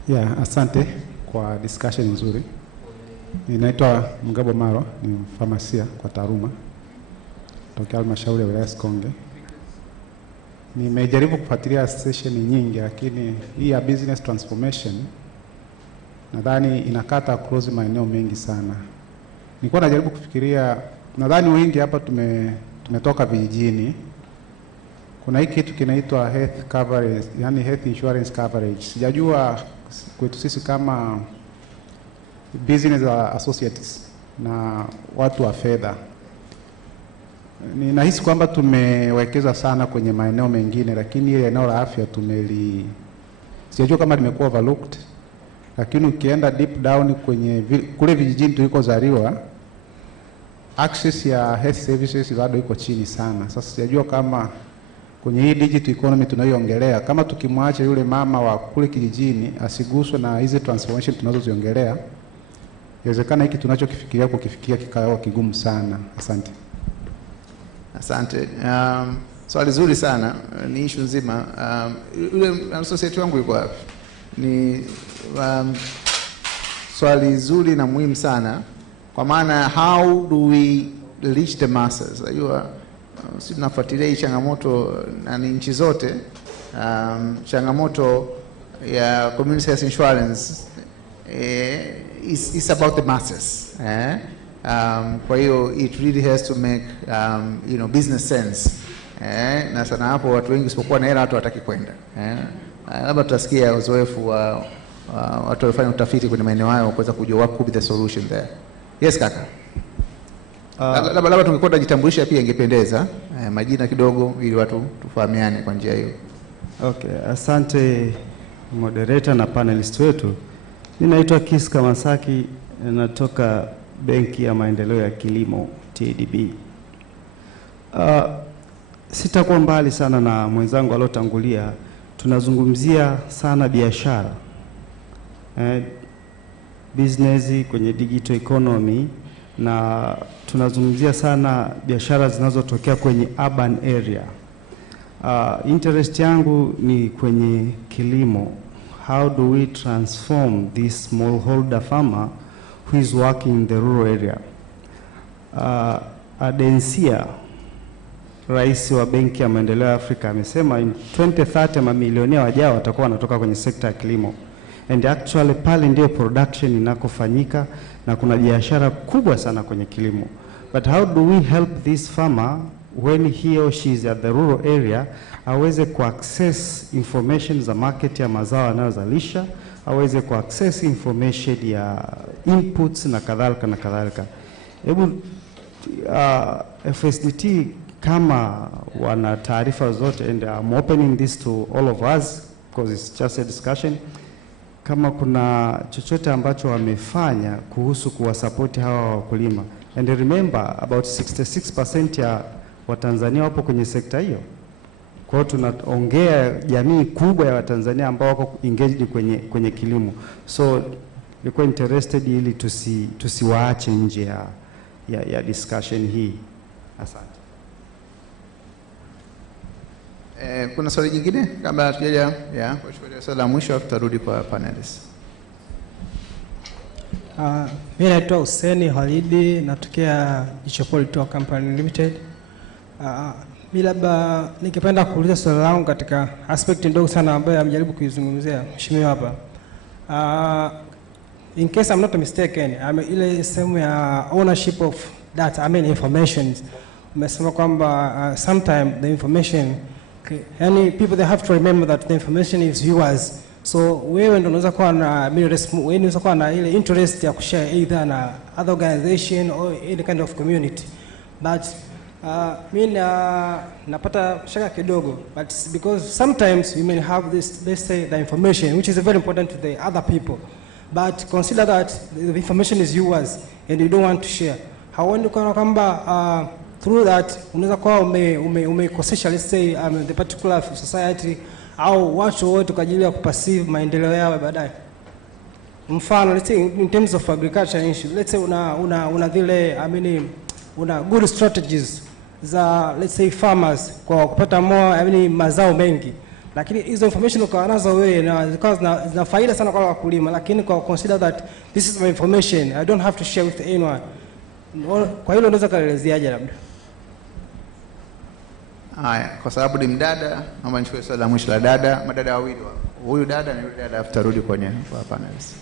Yeah, asante kwa discussion nzuri. Ninaitwa Mgabo Maro, ni mfamasia kwa taaluma kutoka halmashauri ya wilaya Sikonge. Nimejaribu kufuatilia session nyingi, lakini hii ya business transformation nadhani inakata close maeneo mengi sana. Nilikuwa najaribu kufikiria, nadhani wengi hapa tumetoka vijijini. Kuna hiki kitu kinaitwa health coverage, yani health insurance coverage. Sijajua kwetu sisi kama business associates na watu wa fedha, ninahisi kwamba tumewekeza sana kwenye maeneo mengine, lakini ile eneo la afya sijajua kama limekuwa overlooked. Lakini ukienda deep down kwenye kule vijijini tulikozaliwa, access ya health services bado iko chini sana. Sasa sijajua kama kwenye hii digital economy tunayoongelea, kama tukimwacha yule mama wa kule kijijini asiguswe na hizi transformation tunazoziongelea, inawezekana hiki tunachokifikiria kukifikia kikawa kigumu sana. Asante. Asante. Swali zuri sana. Ni issue nzima. Yule associate wangu yuko wapi? Ni swali zuri na muhimu sana, kwa maana how do we reach the masses? Sisi tunafuatilia changamoto na nchi zote. Changamoto ya community health insurance is about the masses. Kwa hiyo it really has to make business sense. Na sana hapo watu wengi sipokuwa na hela watu wataki kwenda. Labda tutasikia uzoefu wa watu walifanya utafiti kwenye maeneo hayo kuweza kujua what could be the solution there. Yes kaka. Labda tungekuwa tunajitambulisha pia ingependeza, majina kidogo ili watu tufahamiane kwa njia hiyo. Okay, asante moderator na panelist wetu. Mimi naitwa Kiska Masaki, natoka Benki ya Maendeleo ya Kilimo TADB. Sitakuwa mbali sana na mwenzangu alotangulia. Tunazungumzia sana biashara, business kwenye digital economy, na tunazungumzia sana biashara zinazotokea kwenye urban area. Interest yangu ni kwenye kilimo. How do we transform this smallholder farmer who is working in the rural area? Adensia rais wa Benki ya Maendeleo ya Afrika amesema in 2030 mamilionea wajao watakuwa wanatoka kwenye sekta ya kilimo. And actually pale ndio production inakofanyika na kuna biashara kubwa sana kwenye kilimo. But how do we help this farmer when he or she is at the rural area aweze ku-access information za market ya mazao anayozalisha, aweze ku-access information ya inputs na kadhalika na kadhalika. Hebu FSDT kama wana taarifa zote, and I'm opening this to all of us because it's just a discussion, kama kuna chochote ambacho wamefanya kuhusu kuwasapoti hawa wakulima. And remember about 66% ya Watanzania wapo kwenye sekta hiyo. Kwa hiyo tunaongea jamii kubwa ya Watanzania ambao wako engaged kwenye kilimo. So niko interested ili tusiwaache nje ya discussion hii. Asante. Kuna swali jingine kabla hatujaja kwa swali la mwisho tutarudi kwa panelists. Mimi naitwa Hussein Halidi, natokea Jichopolito Company Limited. Mimi labda ningependa kuuliza swali langu katika aspect ndogo sana ambayo amejaribu kuizungumzia mheshimiwa hapa. In case I'm not mistaken, ile sehemu ya ownership of data, information. Umesema kwamba sometimes the information, yani people they have to remember that the information is yours. So wewe ndio unaweza kuwa na wewe unaweza kuwa na ile interest ya kushare either na other organization or any kind of community. But mimi napata shaka kidogo, but because sometimes we may have this, let's say, the information which is very important to the other people, but consider that the information is yours and you don't want to share. Hauendi kwa kwamba through that unaweza kuwa umekosesha, let's say, the particular society au watu wote kwa ajili ya kuperceive maendeleo yao baadaye. Mfano, let's say in terms of agriculture issue, let's say una vile una good strategies za, let's say, farmers kwa kupata more mazao mengi, lakini hizo information ukawa nazo wewe na zina faida sana kwa wakulima, lakini kwa consider that this is my information, I don't have to share with anyone. Kwa hilo unaweza kaelezeaje labda? Haya, kwa sababu ni mdada, naomba nichukue swali la mwisho la dada, madada wawili. Huyu dada na yule dada tutarudi kwenye panelists.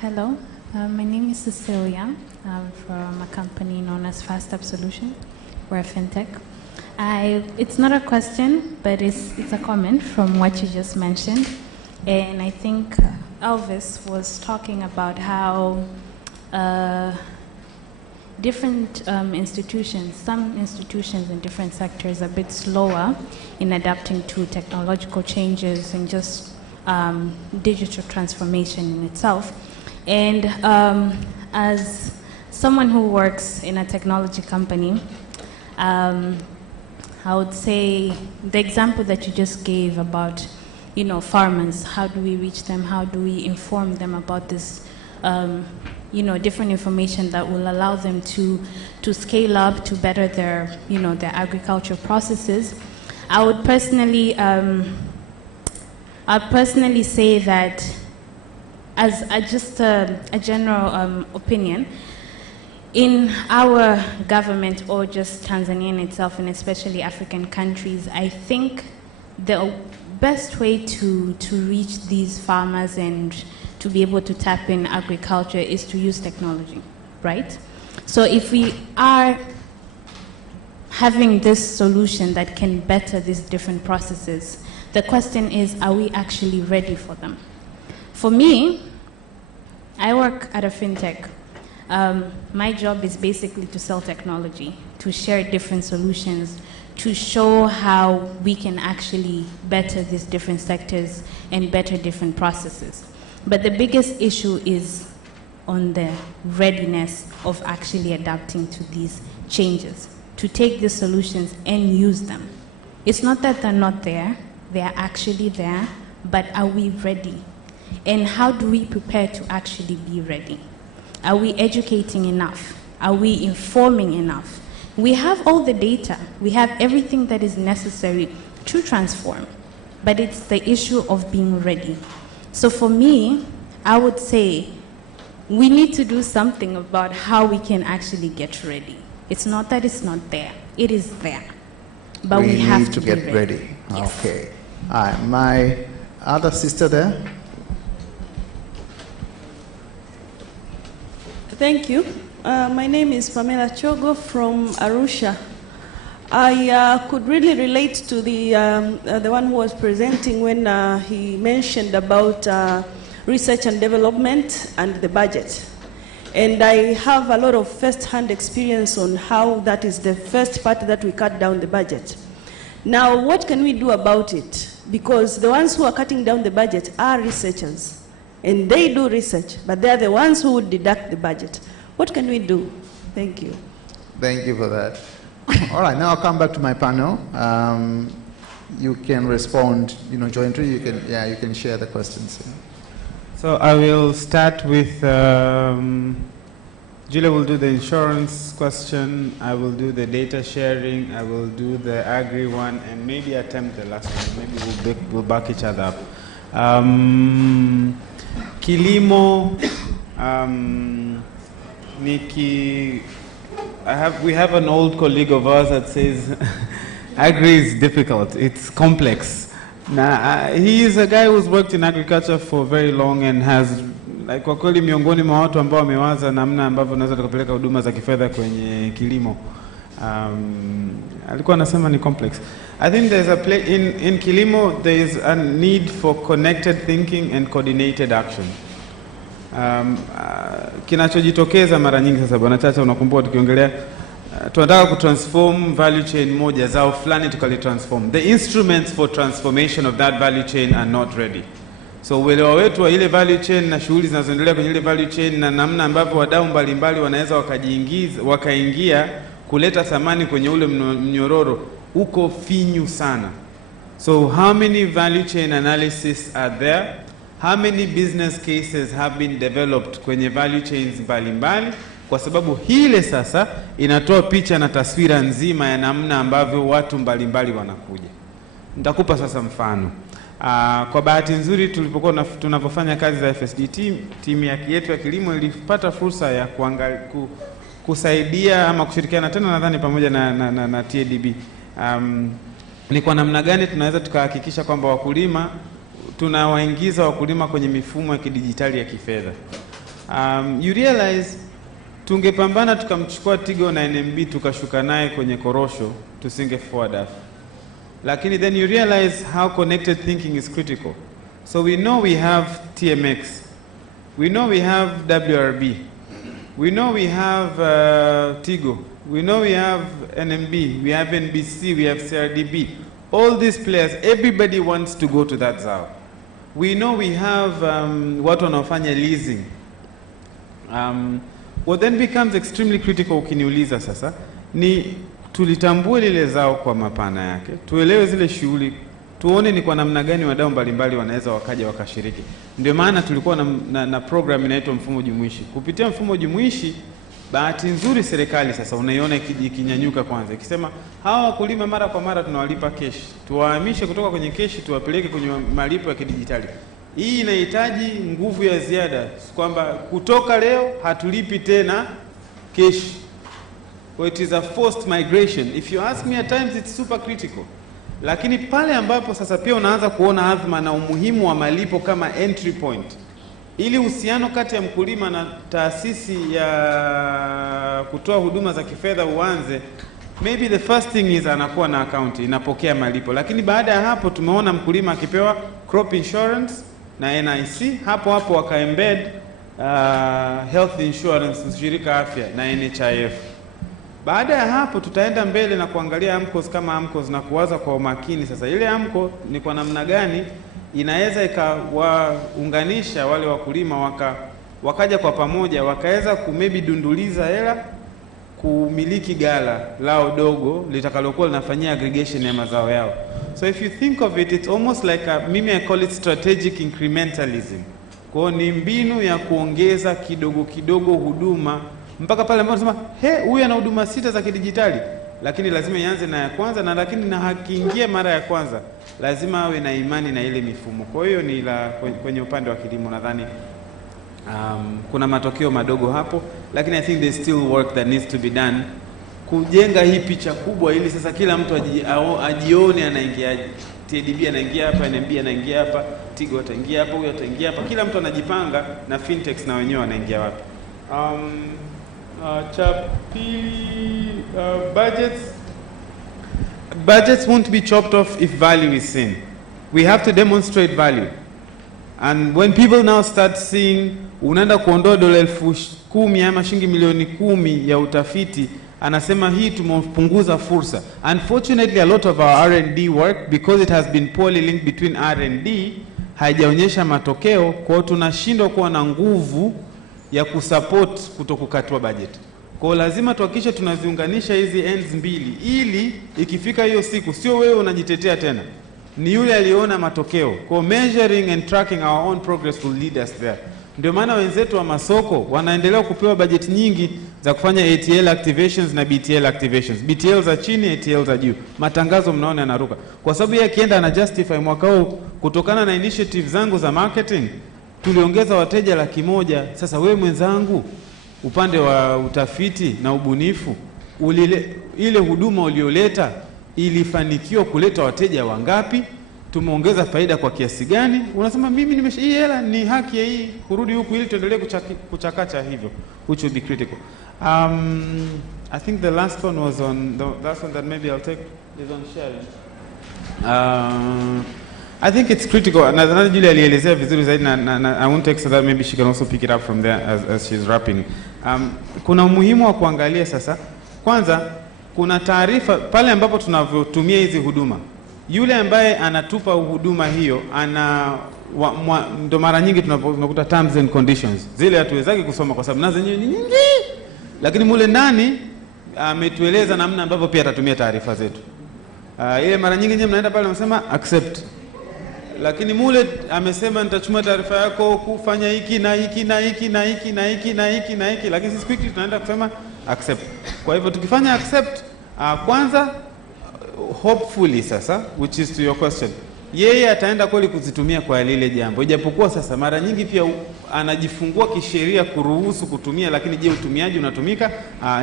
Hello, my name is Cecilia. I'm from a company known as Fast Up Solution. We're a fintech. It's not a question, but it's a comment from what you just mentioned. And I think Elvis was talking about how different institutions, some institutions in different sectors are a bit slower in adapting to technological changes and just digital transformation in itself. And as someone who works in a technology company, I would say the example that you just gave about, farmers, how do we reach them? How do we inform them about this, different information that will allow them to scale up, to better their, their agricultural processes? I would personally say that, as just a general opinion, in our government or just Tanzania in itself, and especially African countries, I think the best way to reach these farmers and to be able to tap in agriculture is to use technology, right? So if we are having this solution that can better these different processes, the question is, are we actually ready for them? For me, I work at a fintech. My job is basically to sell technology, to share different solutions, to show how we can actually better these different sectors and better different processes. But the biggest issue is on the readiness of actually adapting to these changes, to take these solutions and use them. It's not that they're not there, they are actually there, but are we ready? And how do we prepare to actually be ready? Are we educating enough? Are we informing enough? We have all the data. We have everything that is necessary to transform, but it's the issue of being ready. So for me, I would say we need to do something about how we can actually get ready. It's not that it's not there. It is there, but we have need to be get ready. Yes. Okay. All right. My other sister there. Thank you. My name is Pamela Chogo from Arusha. I could really relate to the one who was presenting when he mentioned about research and development and the budget. And I have a lot of first-hand experience on how that is the first part that we cut down the budget. Now, what can we do about it? Because the ones who are cutting down the budget are researchers, and they do research, but they are the ones who would deduct the budget. What can we do? Thank you. Thank you for that. All right, now I'll come back to my panel. You can respond, jointly. You can share the questions. So I will start with, Julia will do the insurance question, I will do the data sharing, I will do the agri one, and maybe attempt the last one. Maybe we'll back each other up. Kilimo, Nikki, we have an old colleague of ours that says, agri is difficult, it's complex. He is a guy who's worked in agriculture for very long and has, kwa kweli miongoni mwa watu ambao wamewaza namna ambavyo unaweza tukapeleka huduma za kifedha kwenye kilimo. Alikuwa anasema ni complex. I think there's in kilimo there is a need for connected thinking and coordinated action. Kinachojitokeza mara nyingi sasa, Bwana Chacha, unakumbuka tukiongelea tunataka kutransform value chain moja, zao fulani tukalitransform. The instruments for transformation of that value chain are not ready. So uelewa wetu wa ile value chain na shughuli zinazoendelea kwenye ile value chain na namna ambavyo wadau mbalimbali wanaweza wakaingia kuleta thamani kwenye ule mnyororo uko finyu sana. So how many value chain analysis are there? How many business cases have been developed kwenye value chains mbalimbali? Kwa sababu hile sasa inatoa picha na taswira nzima ya namna ambavyo watu mbalimbali wanakuja. Nitakupa sasa mfano. Kwa bahati nzuri tulipokuwa tunapofanya kazi za FSD timu yetu ya kilimo ilipata fursa ya kusaidia ama kushirikiana tena nadhani pamoja na TADB. Ni kwa namna gani tunaweza tukahakikisha kwamba wakulima tunawaingiza wakulima kwenye mifumo ya kidijitali ya kifedha. You realize tungepambana tukamchukua Tigo na NMB tukashuka naye kwenye korosho tusinge forward after. Lakini then you realize how connected thinking is critical. So we know we have TMX. We know we have WRB. We know we have Tigo. We know we have NMB. We have NBC. We have CRDB. All these players, everybody wants to go to that zao. We know we have watu wanaofanya leasing. What then becomes extremely critical ukiniuliza sasa ni tulitambue lile zao kwa mapana yake, tuelewe zile shughuli, tuone ni kwa namna gani wadau mbalimbali wanaweza wakaja wakashiriki. Ndio maana tulikuwa na program inaitwa mfumo jumuishi. Kupitia mfumo jumuishi, bahati nzuri serikali sasa unaiona ikinyanyuka kwanza, ikisema hawa wakulima mara kwa mara tunawalipa cash, tuwahamishe kutoka kwenye cash tuwapeleke kwenye malipo ya kidijitali. Hii inahitaji nguvu ya ziada, kwamba kutoka leo hatulipi tena cash. It is a forced migration. If you ask me, at times it's super critical. Lakini pale ambapo sasa pia unaanza kuona adhma na umuhimu wa malipo kama entry point, ili uhusiano kati ya mkulima na taasisi ya kutoa huduma za kifedha uanze, maybe the first thing is anakuwa na account, inapokea malipo. Lakini baada ya hapo tumeona mkulima akipewa crop insurance na NIC, hapo wakaembed health insurance, shirika afya na NHIF. Baada ya hapo tutaenda mbele na kuangalia AMCOs kama AMCOs na kuwaza kwa umakini sasa ile AMCO ni kwa namna gani inaweza ikawaunganisha wale wakulima wakaja kwa pamoja wakaweza maybe dunduliza hela kumiliki gala lao dogo litakalokuwa linafanyia aggregation ya mazao yao. So if you think of it, it's almost like mimi I call it strategic incrementalism. Kwa ni mbinu ya kuongeza kidogo kidogo huduma mpaka pale ambapo tunasema huyu ana huduma 6 za kidijitali, lakini lazima ianze na ya kwanza, na lakini na hakiingia mara ya kwanza lazima awe na imani na ile mifumo. Kwa hiyo ni kwenye upande wa kilimo nadhani kuna matokeo madogo hapo, lakini I think there's still work that needs to be done kujenga hii picha kubwa ili sasa kila mtu ajione anaingiaje. TDB anaingia hapa, NMB anaingia hapa, Tigo ataingia hapa, huyo ataingia hapa. Kila mtu anajipanga na fintechs na wenyewe wanaingia wapi. Cha pili, budgets won't be chopped off if value is seen. We have to demonstrate value. And when people now start seeing unaenda kuondoa $10,000 ama shilingi milioni 10 ya utafiti, anasema hii tumepunguza fursa. Unfortunately, a lot of our R&D work, because it has been poorly linked between R&D, haijaonyesha matokeo, kwa tunashindwa kuwa na nguvu ya kusupport kutokukatwa budget. Kwa lazima tuhakikishe tunaziunganisha hizi ends mbili, ili ikifika hiyo siku sio wewe unajitetea tena, ni yule aliona matokeo. Kwa measuring and tracking our own progress will lead us there. Ndio maana wenzetu wa masoko wanaendelea kupewa budget nyingi za kufanya ATL activations na BTL activations. BTL za chini, ATL za juu. Matangazo mnaona yanaruka. Kwa sababu yeye akienda ana justify mwaka huu kutokana na initiative zangu za marketing tuliongeza wateja 100,000. Sasa wewe mwenzangu, upande wa utafiti na ubunifu, ile huduma ulioleta ilifanikiwa kuleta wateja wangapi? Tumeongeza faida kwa kiasi gani? Unasema mimi hii hela ni haki ya hii kurudi huku ili tuendelee kuchakacha hivyo, which would be critical. I think the last one was on the last one that maybe I'll take is on sharing. I think it's critical. Na Julia alielezea vizuri zaidi na I won't take so that maybe she can also pick it up from there as she's wrapping. Kuna umuhimu wa kuangalia sasa. Kwanza kuna taarifa pale ambapo tunavyotumia hizi huduma. Yule ambaye anatupa huduma hiyo ndo mara nyingi tunakuta terms and conditions. Zile hatuwezaki kusoma kwa sababu nazo zenyewe ni nyingi. Lakini mule ndani ametueleza namna ambavyo pia atatumia taarifa zetu. Ile mara nyingi nyewe mnaenda pale mnasema accept. Lakini mule amesema nitachukua taarifa yako kufanya hiki na hiki na hiki na hiki na hiki na hiki na hiki, lakini sisi quickly tunaenda kusema accept. Kwa hivyo tukifanya accept, kwanza hopefully sasa, which is to your question, yeye ataenda kweli kuzitumia kwa lile jambo. Ijapokuwa sasa mara nyingi pia anajifungua kisheria kuruhusu kutumia, lakini je, utumiaji unatumika?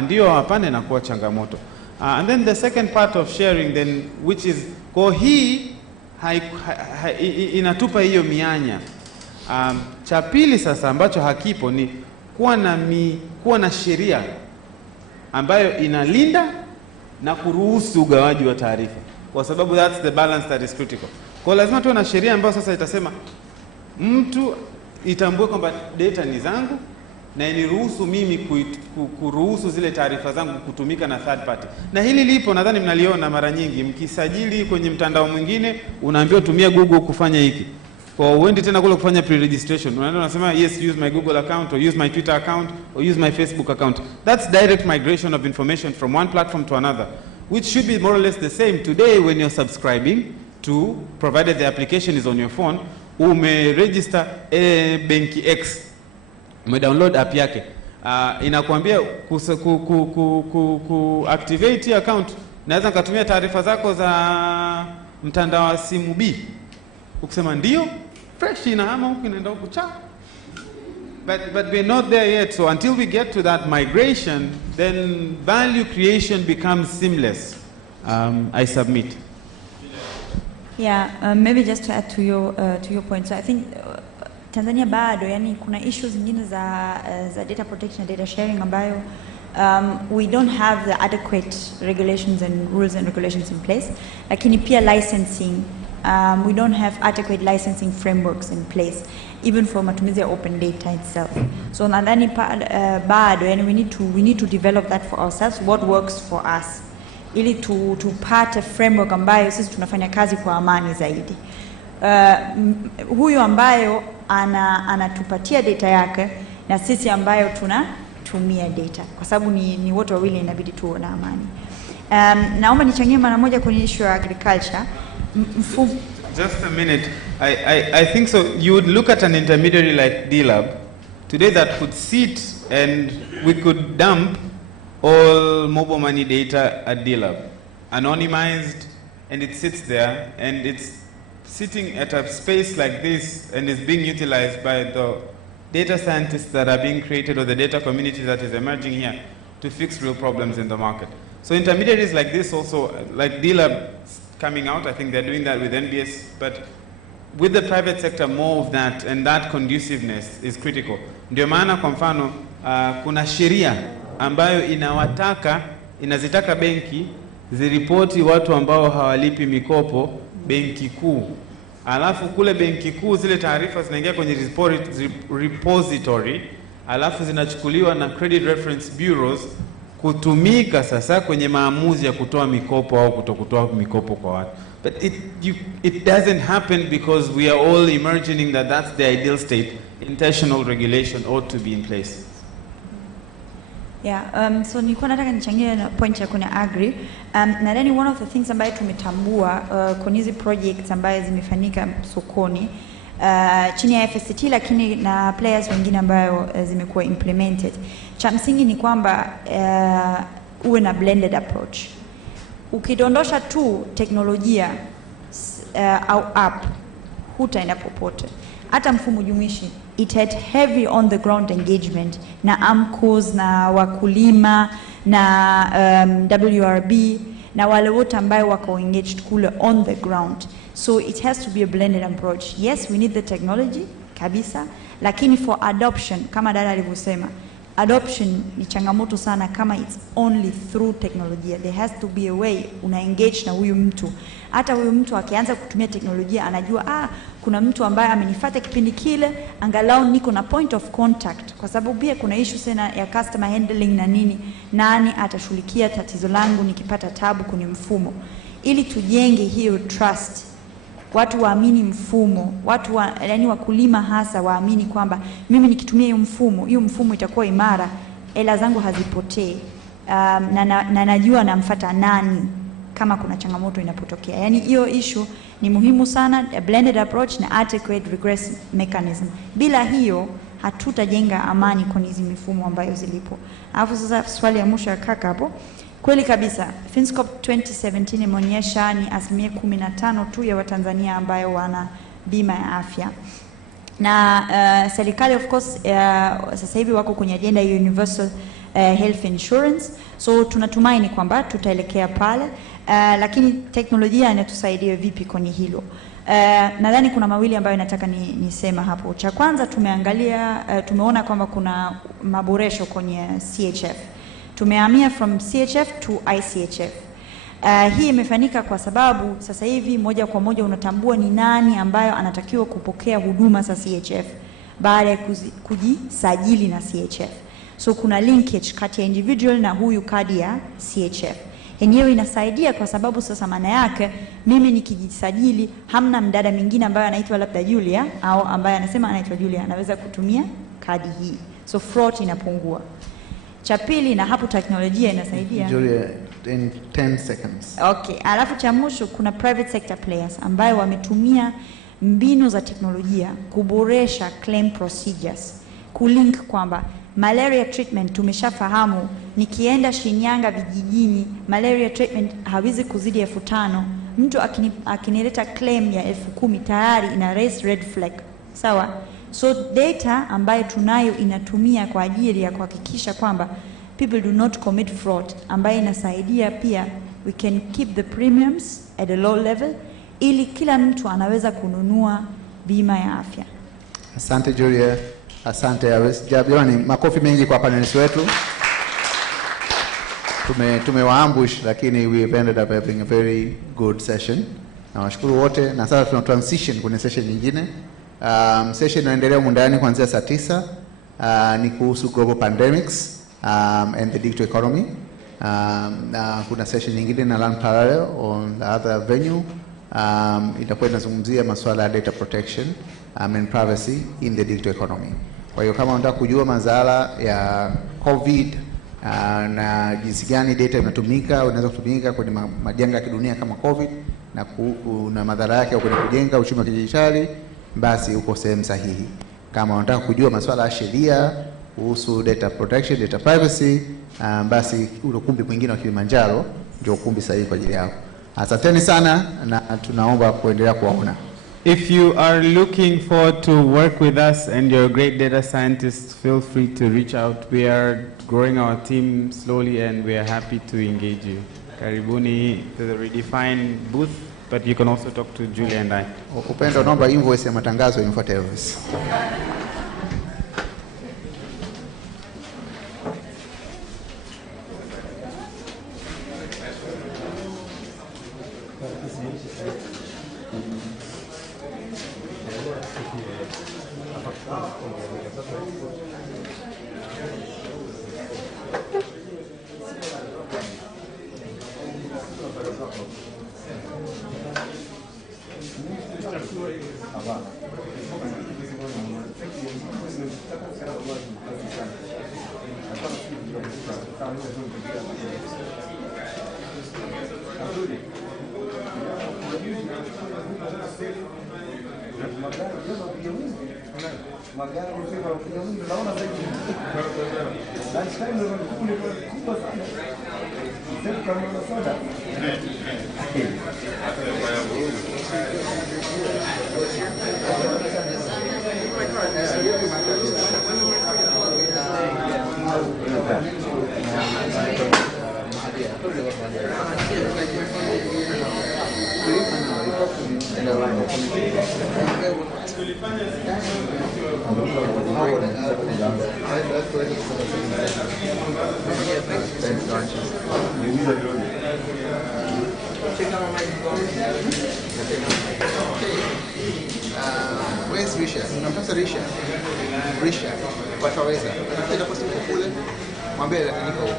Ndio hapana, na kuwa changamoto. And then the second part of sharing then, which is kwa hii inatupa hiyo mianya. Cha pili sasa ambacho hakipo ni kuwa na sheria ambayo inalinda na kuruhusu ugawaji wa taarifa, kwa sababu that's the balance that is critical. Kwa lazima tuwe na sheria ambayo sasa itasema mtu itambue kwamba data ni zangu na iniruhusu mimi kuruhusu zile taarifa zangu kutumika na third party. Na hili lipo, nadhani mnaliona mara nyingi mkisajili kwenye mtandao mwingine unaambiwa tumia Google kufanya hiki. Kwa uendi tena kule kufanya pre-registration, unaenda unasema yes, use my Google account or use my Twitter account or use my Facebook account. That's direct migration of information from one platform to another, which should be more or less the same. Today when you're subscribing to, provided the application is on your phone, umeregister benki X, umedownload app yake, inakuambia activate account, naweza nikatumia taarifa zako za mtandao wa simu B. Ukisema ndio, fresh inahama huku inaenda huku cha. But we're not there yet. So until we get to that migration, then value creation becomes seamless. I submit. Yeah, maybe just to add to your point. So I think Tanzania bado, yani kuna issues zingine za data protection, data sharing ambayo we don't have the adequate regulations and rules and regulations in place. Lakini pia licensing, we don't have adequate licensing frameworks in place, even for matumizi ya open data itself. So nadhani bado, yani we need to develop that for ourselves, what works for us, ili tupate framework ambayo sisi tunafanya kazi kwa amani zaidi. Huyo ambayo anatupatia data yake na sisi ambayo tunatumia data, kwa sababu ni wote wawili inabidi tuwe na amani. Naomba nichangie mara moja kwenye issue ya agriculture. Just a minute. I think so. You would look at an intermediary like dLab today that could sit and we could dump all mobile money data at dLab, anonymized, and it sits there, and it's sitting at a space like this and is being utilized by the data scientists that are being created or the data community that is emerging here to fix real problems in the market. So intermediaries like this also, like dLab coming out, I think they're doing that with NBS, but with the private sector, more of that, and that conduciveness is critical. Ndio maana kwa mfano kuna sheria ambayo inazitaka benki ziripoti watu ambao hawalipi mikopo benki kuu. Alafu kule benki kuu zile taarifa zinaingia kwenye repository, alafu zinachukuliwa na credit reference bureaus kutumika sasa kwenye maamuzi ya kutoa mikopo au kutokutoa mikopo kwa watu. But it doesn't happen because we are all imagining that that's the ideal state. Intentional regulation ought to be in place. Yeah, so nilikuwa nataka nichangie na point ya kuna agree. Nadhani one of the things ambayo tumetambua kwenye hizi projects ambayo zimefanyika sokoni chini ya FSCT lakini na players wengine ambayo zimekuwa implemented. Cha msingi ni kwamba uwe na blended approach. Ukidondosha tu teknolojia au app hutaenda popote. Hata mfumo jumuishi it had heavy on the ground engagement na AMCOs na wakulima na WRB na wale wote ambao wako engaged kule on the ground. So it has to be a blended approach. Yes, we need the technology kabisa, lakini for adoption kama dada alivyosema, adoption ni changamoto sana kama it's only through teknolojia. There has to be a way una engage na huyu mtu. Hata huyu mtu akianza kutumia teknolojia anajua kuna mtu ambaye amenifuata kipindi kile, angalau niko na point of contact, kwa sababu pia kuna issue sana ya customer handling na nani atashughulikia tatizo langu nikipata tabu kwenye mfumo. Ili tujenge hiyo trust, watu waamini mfumo, yani wakulima hasa waamini kwamba mimi nikitumia hiyo mfumo itakuwa imara, hela zangu hazipotee, na najua namfuata nani kama kuna changamoto inapotokea. Yani hiyo issue ni muhimu sana, a blended approach na adequate regress mechanism. Bila hiyo hatutajenga amani kwenye hizi mifumo ambayo zilipo. Alafu sasa swali ya mwisho ya kaka hapo, kweli kabisa FinScope 2017 imeonyesha ni 15% tu ya Watanzania ambayo wana bima ya afya. Na serikali of course sasa hivi wako kwenye agenda ya universal health insurance, so tunatumaini kwamba tutaelekea pale, lakini teknolojia inatusaidia vipi kwenye hilo? Nadhani kuna mawili ambayo nataka nisema hapo. Cha kwanza tumeona kwamba kuna maboresho kwenye CHF. Tumehamia from CHF to ICHF. Hii imefanyika kwa sababu sasa hivi moja kwa moja unatambua ni nani ambayo anatakiwa kupokea huduma za CHF baada ya kujisajili na CHF. So kuna linkage kati ya individual na huyu kadi ya CHF. Yenyewe inasaidia kwa sababu sasa maana yake mimi nikijisajili hamna mdada mwingine ambaye anaitwa labda Julia au ambaye anasema anaitwa Julia anaweza kutumia kadi hii. So fraud inapungua. Cha pili, na hapo teknolojia inasaidia. Julia, in 10 seconds. Okay, alafu cha mwisho kuna private sector players ambayo wametumia mbinu za teknolojia kuboresha claim procedures. Kulink kwamba malaria treatment tumeshafahamu, nikienda Shinyanga vijijini malaria treatment hawezi kuzidi 5,000. Mtu akinileta claim ya 10,000 tayari ina raise red flag. Sawa? So data ambayo tunayo inatumia kwa ajili ya kuhakikisha kwamba people do not commit fraud, ambayo inasaidia pia we can keep the premiums at a low level ili kila mtu anaweza kununua bima ya afya. Asante Julia, asante Awes. Jamani, makofi mengi kwa panelists wetu. Tumewaambush lakini we have ended up having a very good session. Na washukuru wote, na sasa tuna transition kwenye session nyingine. Session inaendelea mundani kuanzia saa 9. Ni kuhusu global pandemics and the digital economy. Kuna session nyingine na run parallel on the other venue. Itakuwa inazungumzia masuala ya data protection and privacy in the digital economy. Kwa hiyo kama unataka kujua madhara ya COVID na jinsi gani data inatumika, unaweza kutumika kwenye majanga ya kidunia kama COVID na madhara yake kwenye kujenga uchumi wa kidijitali, basi uko sehemu sahihi. Kama unataka kujua masuala ya sheria kuhusu data protection, data privacy, basi ule ukumbi mwingine wa Kilimanjaro ndio ukumbi sahihi kwa ajili yako. Asanteni sana na tunaomba kuendelea kuwaona. If you are looking forward to work with us and you're a great data scientist, feel free to reach out. We are growing our team slowly and we are happy to engage you. Karibuni to the Redefine booth, but you can also talk to Julia and I. Upendo, naomba invoice ya matangazo imfuate Elvis. Where's Risha? Unamtafuta Risha? Risha, wataweza. Anakuja posti kule. Mwambie niko huko.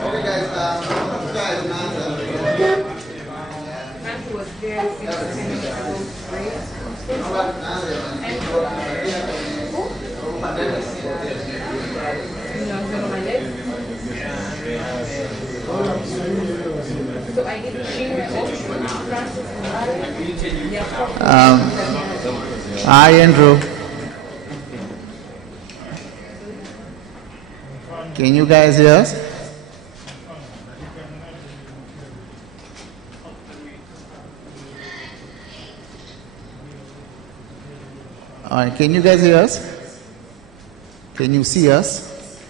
Okay, guys, hi, Andrew. Can you guys hear us? All right, can you guys hear us? Can you see us?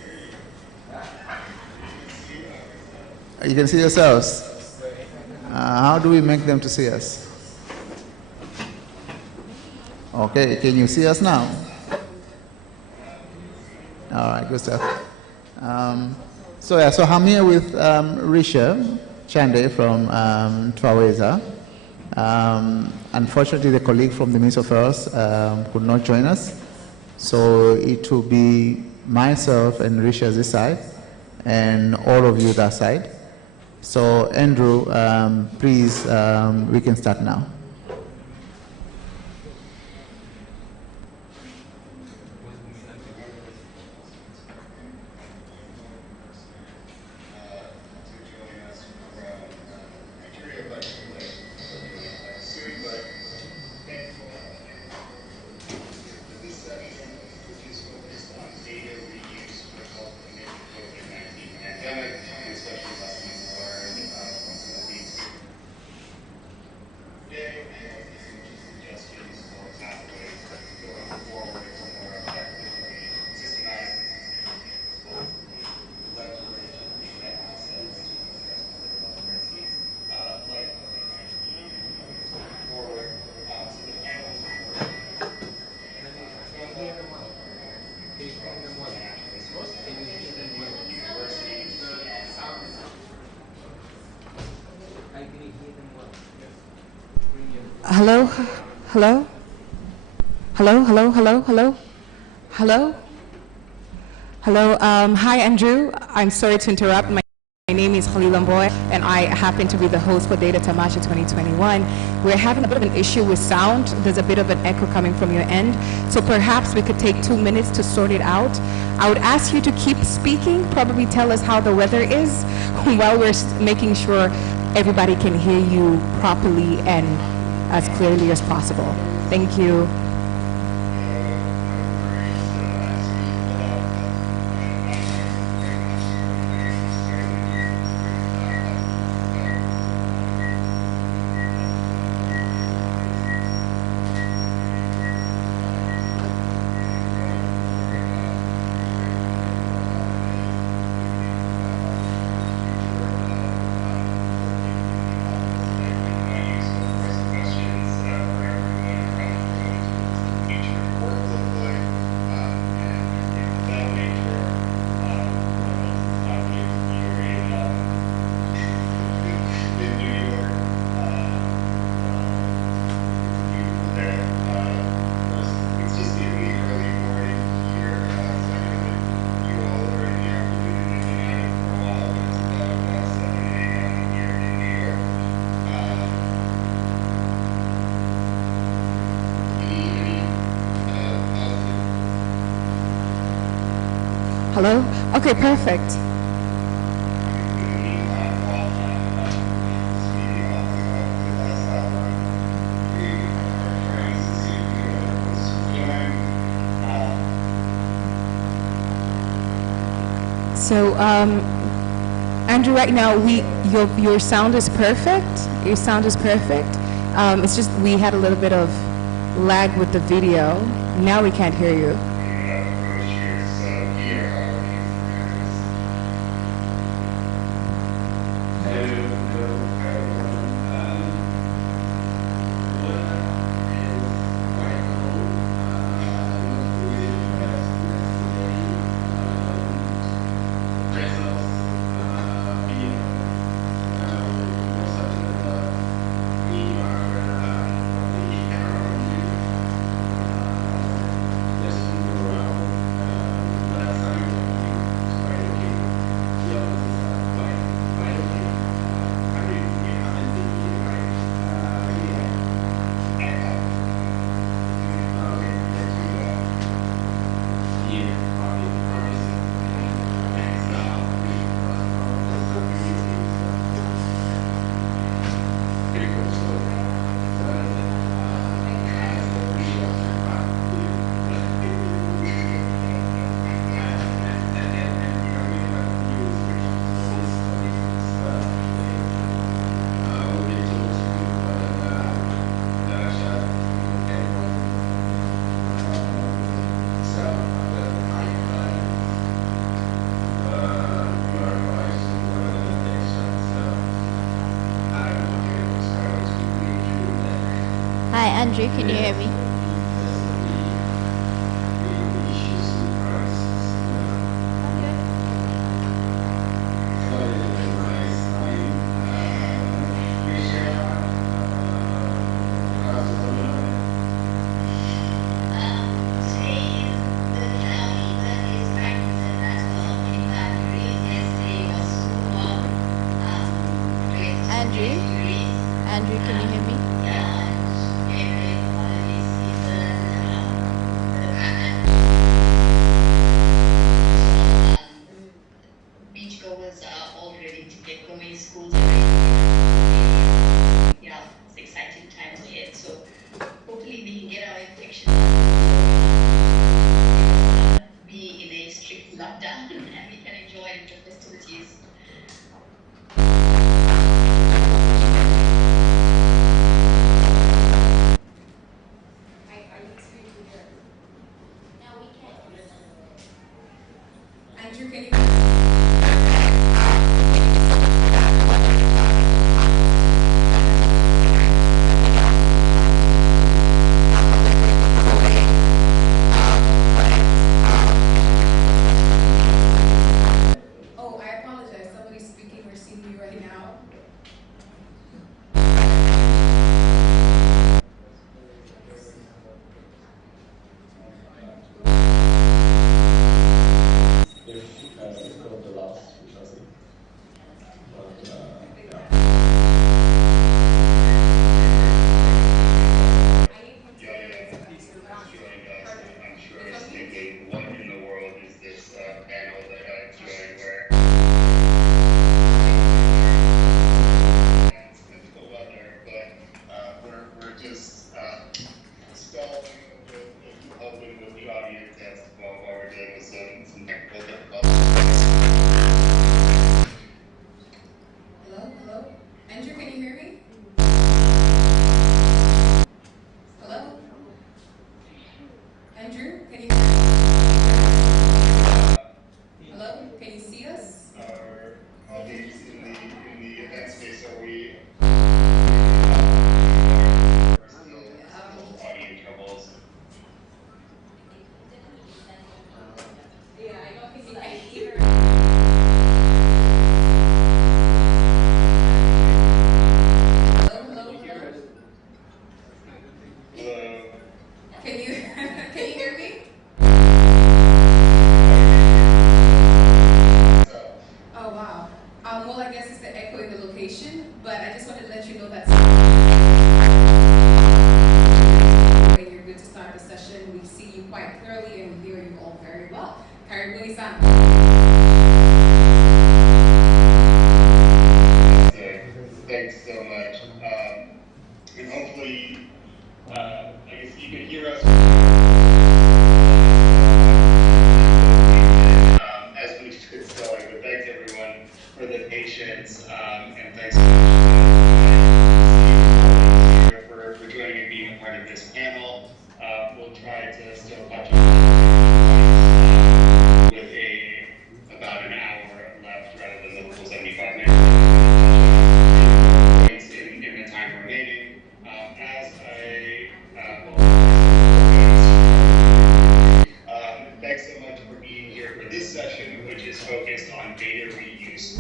You can see yourselves. How do we make them to see us? Okay, can you see us now? All right, good stuff. So I'm here with Risha Chande from Twaweza. Unfortunately, the colleague from the Ministry of Affairs could not join us. So it will be myself and Risha this side, and all of you that side. So Andrew, please, we can start now. Hello? Hello? Hello, hello, hello, hello, hello, hello. Hi, Andrew. I'm sorry to interrupt. My name is Khalil Mboy, and I happen to be the host for Data Tamasha 2021. We're having a bit of an issue with sound. There's a bit of an echo coming from your end, so perhaps we could take 2 minutes to sort it out. I would ask you to keep speaking, probably tell us how the weather is while we're making sure everybody can hear you properly and as clearly as possible. Thank you. Hello? Okay, perfect. So, Andrew, right now, your sound is perfect. Your sound is perfect. It's just we had a little bit of lag with the video. Now we can't hear you. Hi, Andrew, can you hear me? Andrew, can you hear me? technical difficulties. Hello, hello? Andrew, can you hear me? Hello? Andrew, can you hear me? Hello, can you see us? Our colleagues in the event space, are we audio troubles? Yeah, I don't think we can hear. Hello, hello, hello? Hello? Can you hear me? Oh wow. Well, I guess it's the echo in the location, but I just wanted to let you know that you're good to start the session. We see you quite clearly and we hear you all very well. Karibuni sana. Thanks so much. And hopefully, I guess you can hear us. As we get going, but thanks everyone for the patience, and thanks so much for joining and being a part of this panel. We'll try to still touch on with about an hour left rather than the full 75 minutes. In the time remaining, as I thanks so much for being here for this session, which is focused on data reuse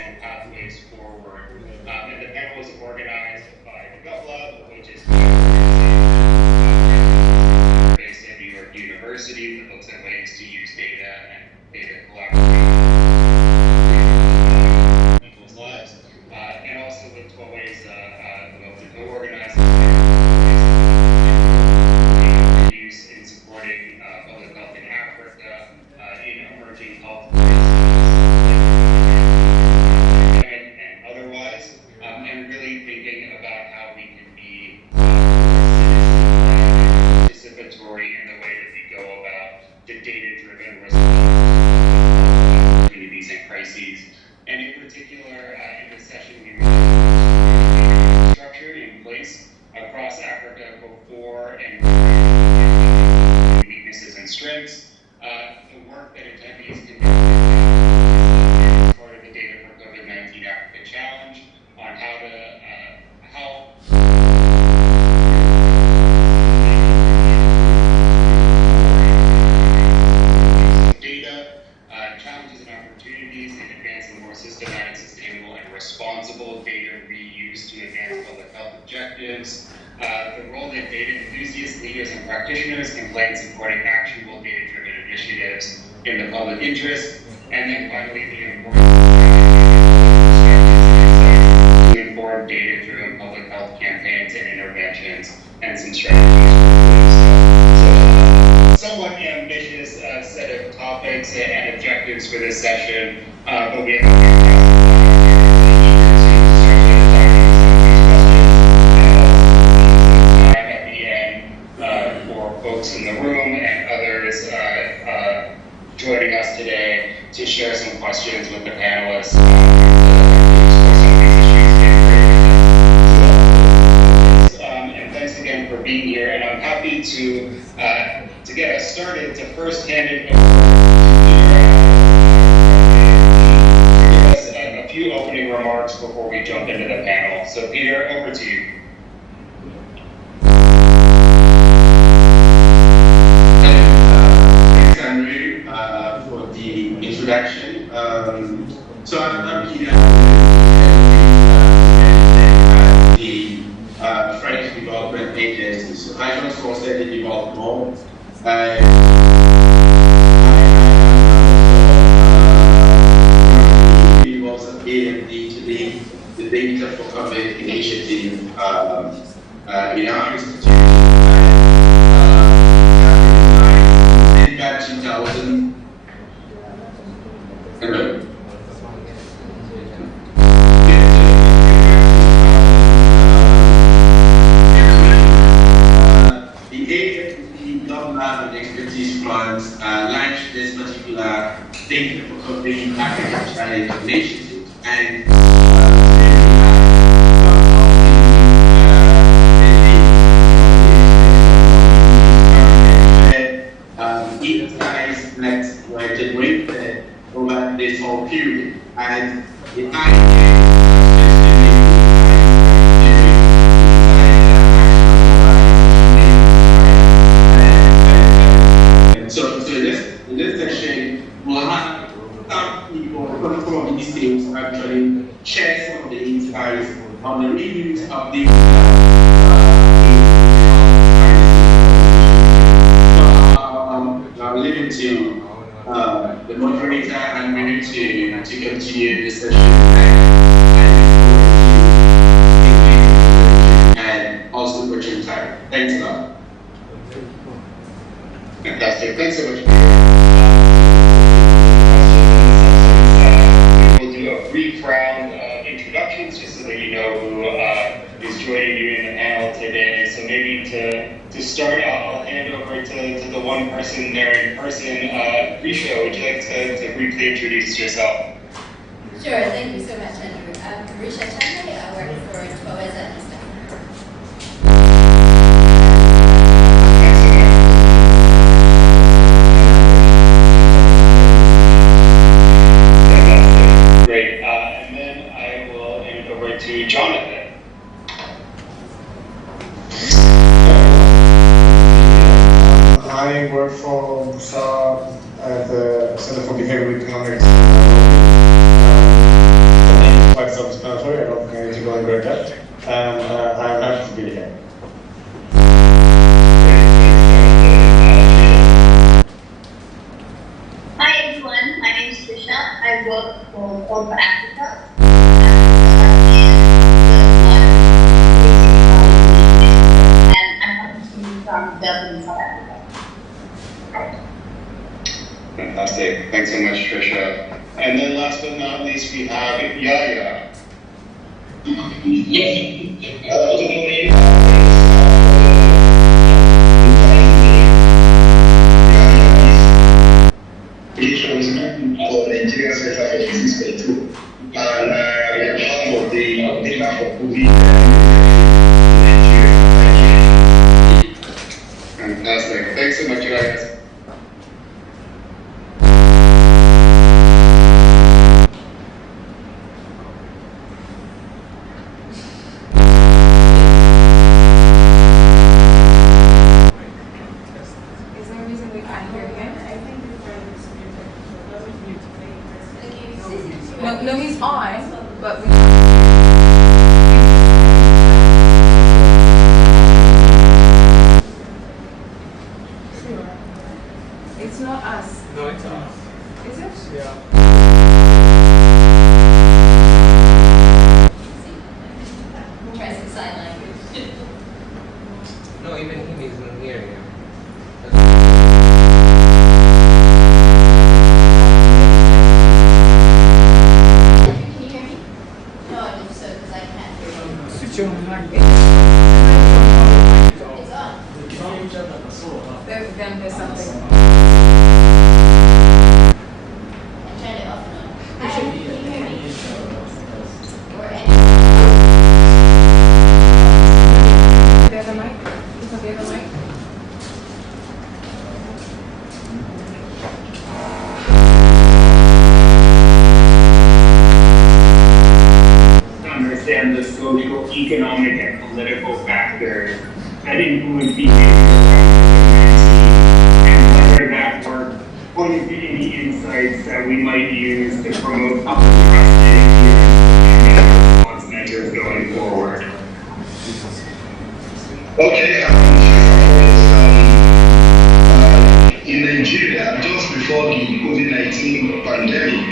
and pathways forward. And the panel was organized by the dLab, which is based at New York University that looks at ways to use data and data collaboration in people's lives, and also looked at ways the co-organized use in supporting public health in Africa, in emerging health and otherwise, and really thinking about how we can be participatory in the way that we go about the data-driven response to opportunities and crises. And in particular, in this session, we really structure in place across Africa before and weaknesses and strengths. The work that attendees can do as part of the Data for COVID-19 Africa Challenge on how to data, challenges and opportunities in advancing more systematic, sustainable, and responsible data reuse to advance public health objectives. The role that data enthusiasts, leaders, and practitioners can play in supporting actionable data-driven initiatives in the public interest. And then finally, the importance of to inform data-driven public health campaigns and interventions and some strategies. So somewhat ambitious set of topics and objectives for this session, but we have folks in the room and others joining us today to share some questions with the panelists. And thanks again for being here. And I'm happy to get us started, to first hand it over to give us a few opening remarks before we jump into the panel. So Peter, over to you. Andrew, for the introduction. So I'm Peter, the French Development Agency. So I just hosted the development. I was a AMD today, the Data for COVID initiative in our institute. Back 2000. Hello. The AFD data for conveying agricultural initiatives. And emphasize that were generated over this whole period. And the idea so in this section, we'll have some people from of these things actually share some of the insights on the reuse of these I'll leave it to the moderator and we need to continue this session and also question time. Thanks a lot. Fantastic. Thanks so much. We will do a brief round of introductions just so that you know who is joining you in the panel today. So maybe to start, I'll hand over to the one person there in person. Risha, would you like to briefly introduce yourself? Sure, thank you so much, Andrew. I'm Risha Chandra. I work for Twaweza East Great. And then I will hand it over to Jonathan. I work for at the Center for Behavioral Economics. The name is quite self-explanatory. I don't need to go into great depth. And I'm happy to be here. Hi everyone, my name is Trisha. I work for Corporate Africa. And I'm happy to be from Dublin, South Africa. Fantastic. Thanks so much, Trisha. And then last but not least, we have Yaya. For Nigeria Center for Disease Control, and we are part of the data for COVID in Nigeria. Fantastic. Thanks so much, guys. Is there a reason we can't hear him? No, he's on, but we It's not us. No, it's us. Is it? Yeah. Try some sign language. No, even him isn't hearing him. Can you hear me? No, I just said because I can't hear you. Switch your mic. It's on. Then there's something. I turned it off now. Can you hear me? Or The other mic? Is it the other mic? Understand the social, economic, and political factors that influence behavior and whether that work points to any insights that we might use to promote public trust and response measures going forward. Okay, in Nigeria, just before the COVID-19 pandemic,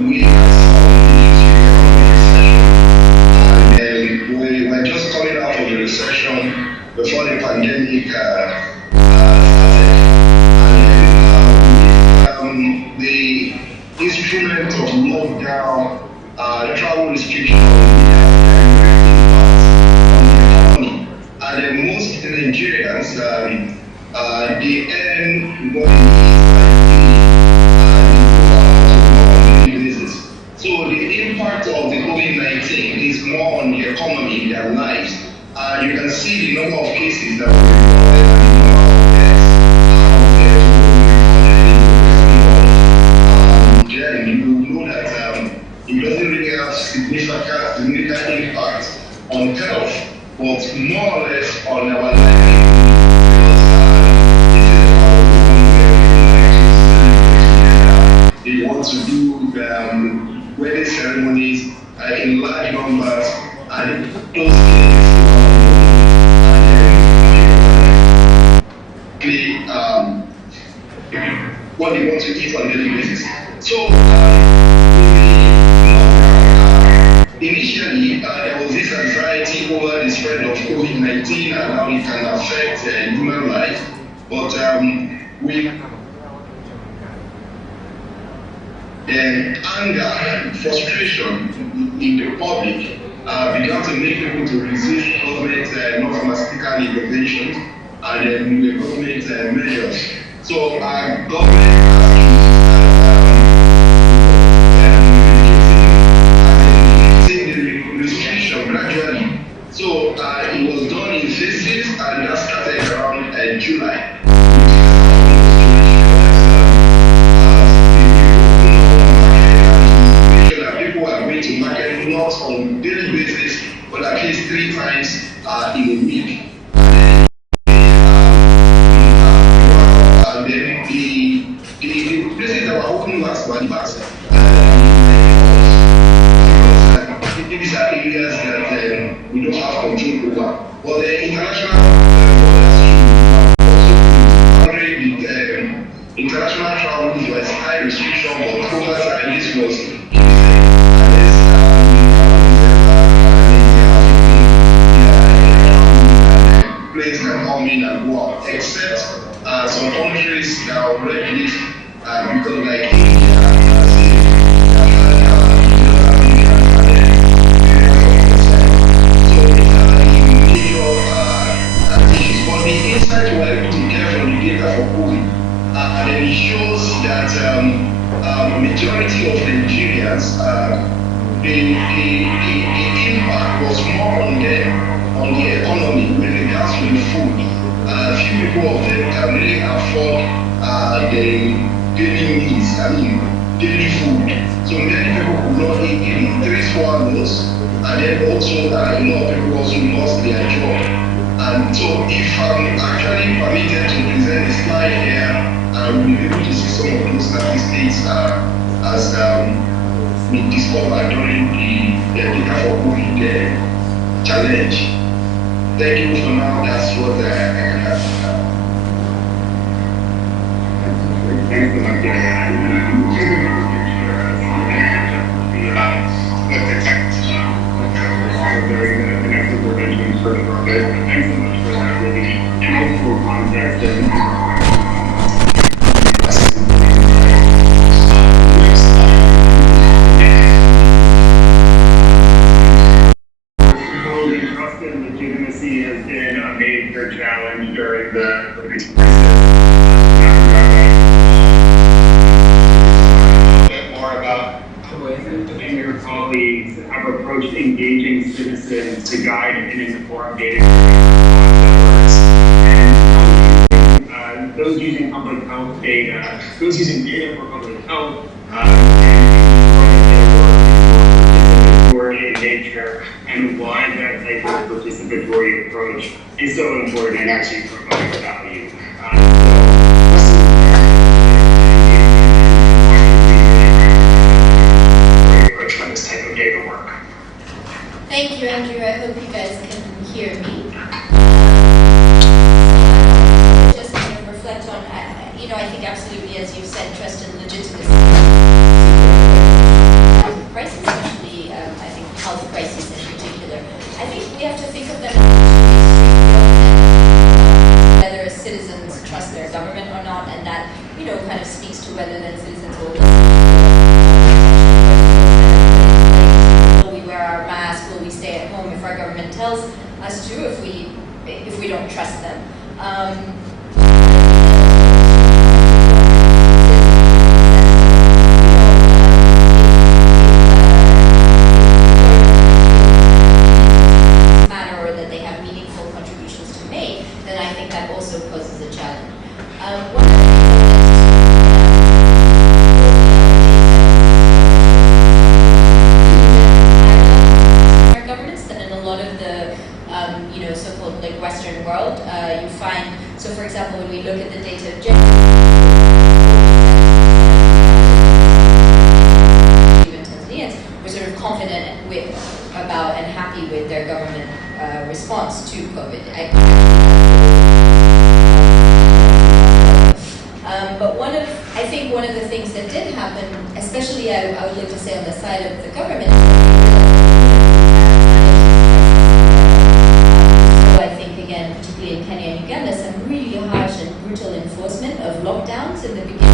we had some economic recession, and we were just coming out of the recession before the pandemic started. And then the instrument of lockdown, the travel restriction and then most Nigerians, they earn what they need So the impact of the COVID-19 is more on the economy than lives. You can see the number of cases that were reported and the number of deaths compared to what we reported in the then you know that it doesn't really have significant impact on health, but more or less on our livelihood. They want to do wedding ceremonies in large numbers, and those things what they want to eat on a daily basis. So, initially, there was this anxiety over the spread of COVID-19 and how it can affect human life, but anger and frustration in the public began to make people to resist government non-pharmaceutical interventions and government measures. So government reducing the restriction gradually. So it was done in phases, and that started around July. People are going to market not on a daily basis, but at least 3 times in a week. And then the places that were open last were the bars. These are areas that we don't have control over. But the international international travel was high restriction, but focus at least was planes can come in and go out, except some countries that are already because like India, but the insight we were able to get from the data for COVID, and then it shows that majority of Nigerians, the impact was more on them, on the economy with regards to the food. Few people of them can really afford the daily needs, daily food. So many people could not eat in 3-4 meals, and then also a lot of people also lost their job. And so if I'm actually permitted to present a slide here, we'll be able to see some of those statistics as we discovered during the data for COVID challenge. Thank you for now. That's what I have. Thanks so much. Very good. An excellent intervention for the project. Thanks so much for that really helpful context. Trust and legitimacy has been a major challenge during the recent crisis. A bit more about the way that your colleagues have approached engaging citizens to guide and inform data networks, and those using public health data, those using data for public health, and in nature, and why that type of participatory approach is so important and actually provides value. On this type of data work. Thank you, Andrew. I hope you guys can hear me. Just kind of reflect on, I think absolutely, as you said, trust and legitimacy. Crisis, especially, I think health crisis in particular. I think we have to think of them whether citizens trust their government or not, and that, kind of speaks to whether then citizens will wear our mask, will we stay at home if our government tells us to, if confident about and happy with their government response to COVID. But I think one of the things that did happen, especially I would like to say on the side of the government, so I think again, particularly in Kenya and Uganda, some really harsh and brutal enforcement of lockdowns in the beginning.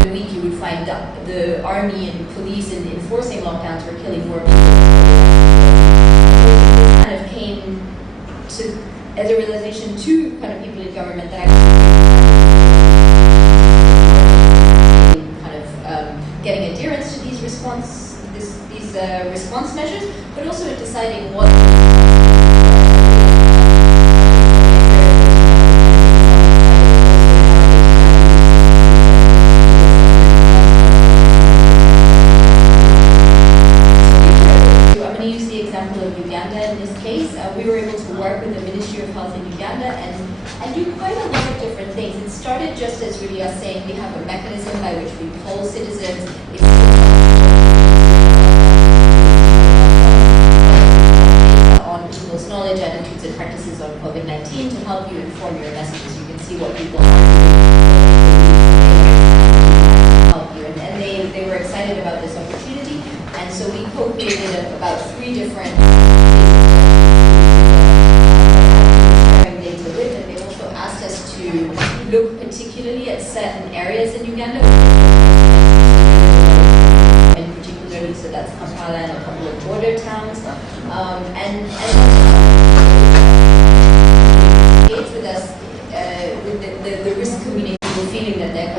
In the week you would find the army and police enforcing lockdowns were killing more people. This kind of came to as a realization to kind of people in government that actually kind of getting adherence to these response measures, but also in deciding what we were able to work with the Ministry of Health in Uganda and do quite a lot of different things. It started just as really us saying we have a mechanism by which we poll citizens. On people's knowledge, attitudes, and practices on COVID-19 to help you inform your messages. You can see what people are doing to help you. And they were excited about this opportunity. And so we co-created about 3 different look particularly at certain areas in Uganda, and particularly, so that's Kampala and a couple of border towns, and engage with us with the risk community, feeling that they're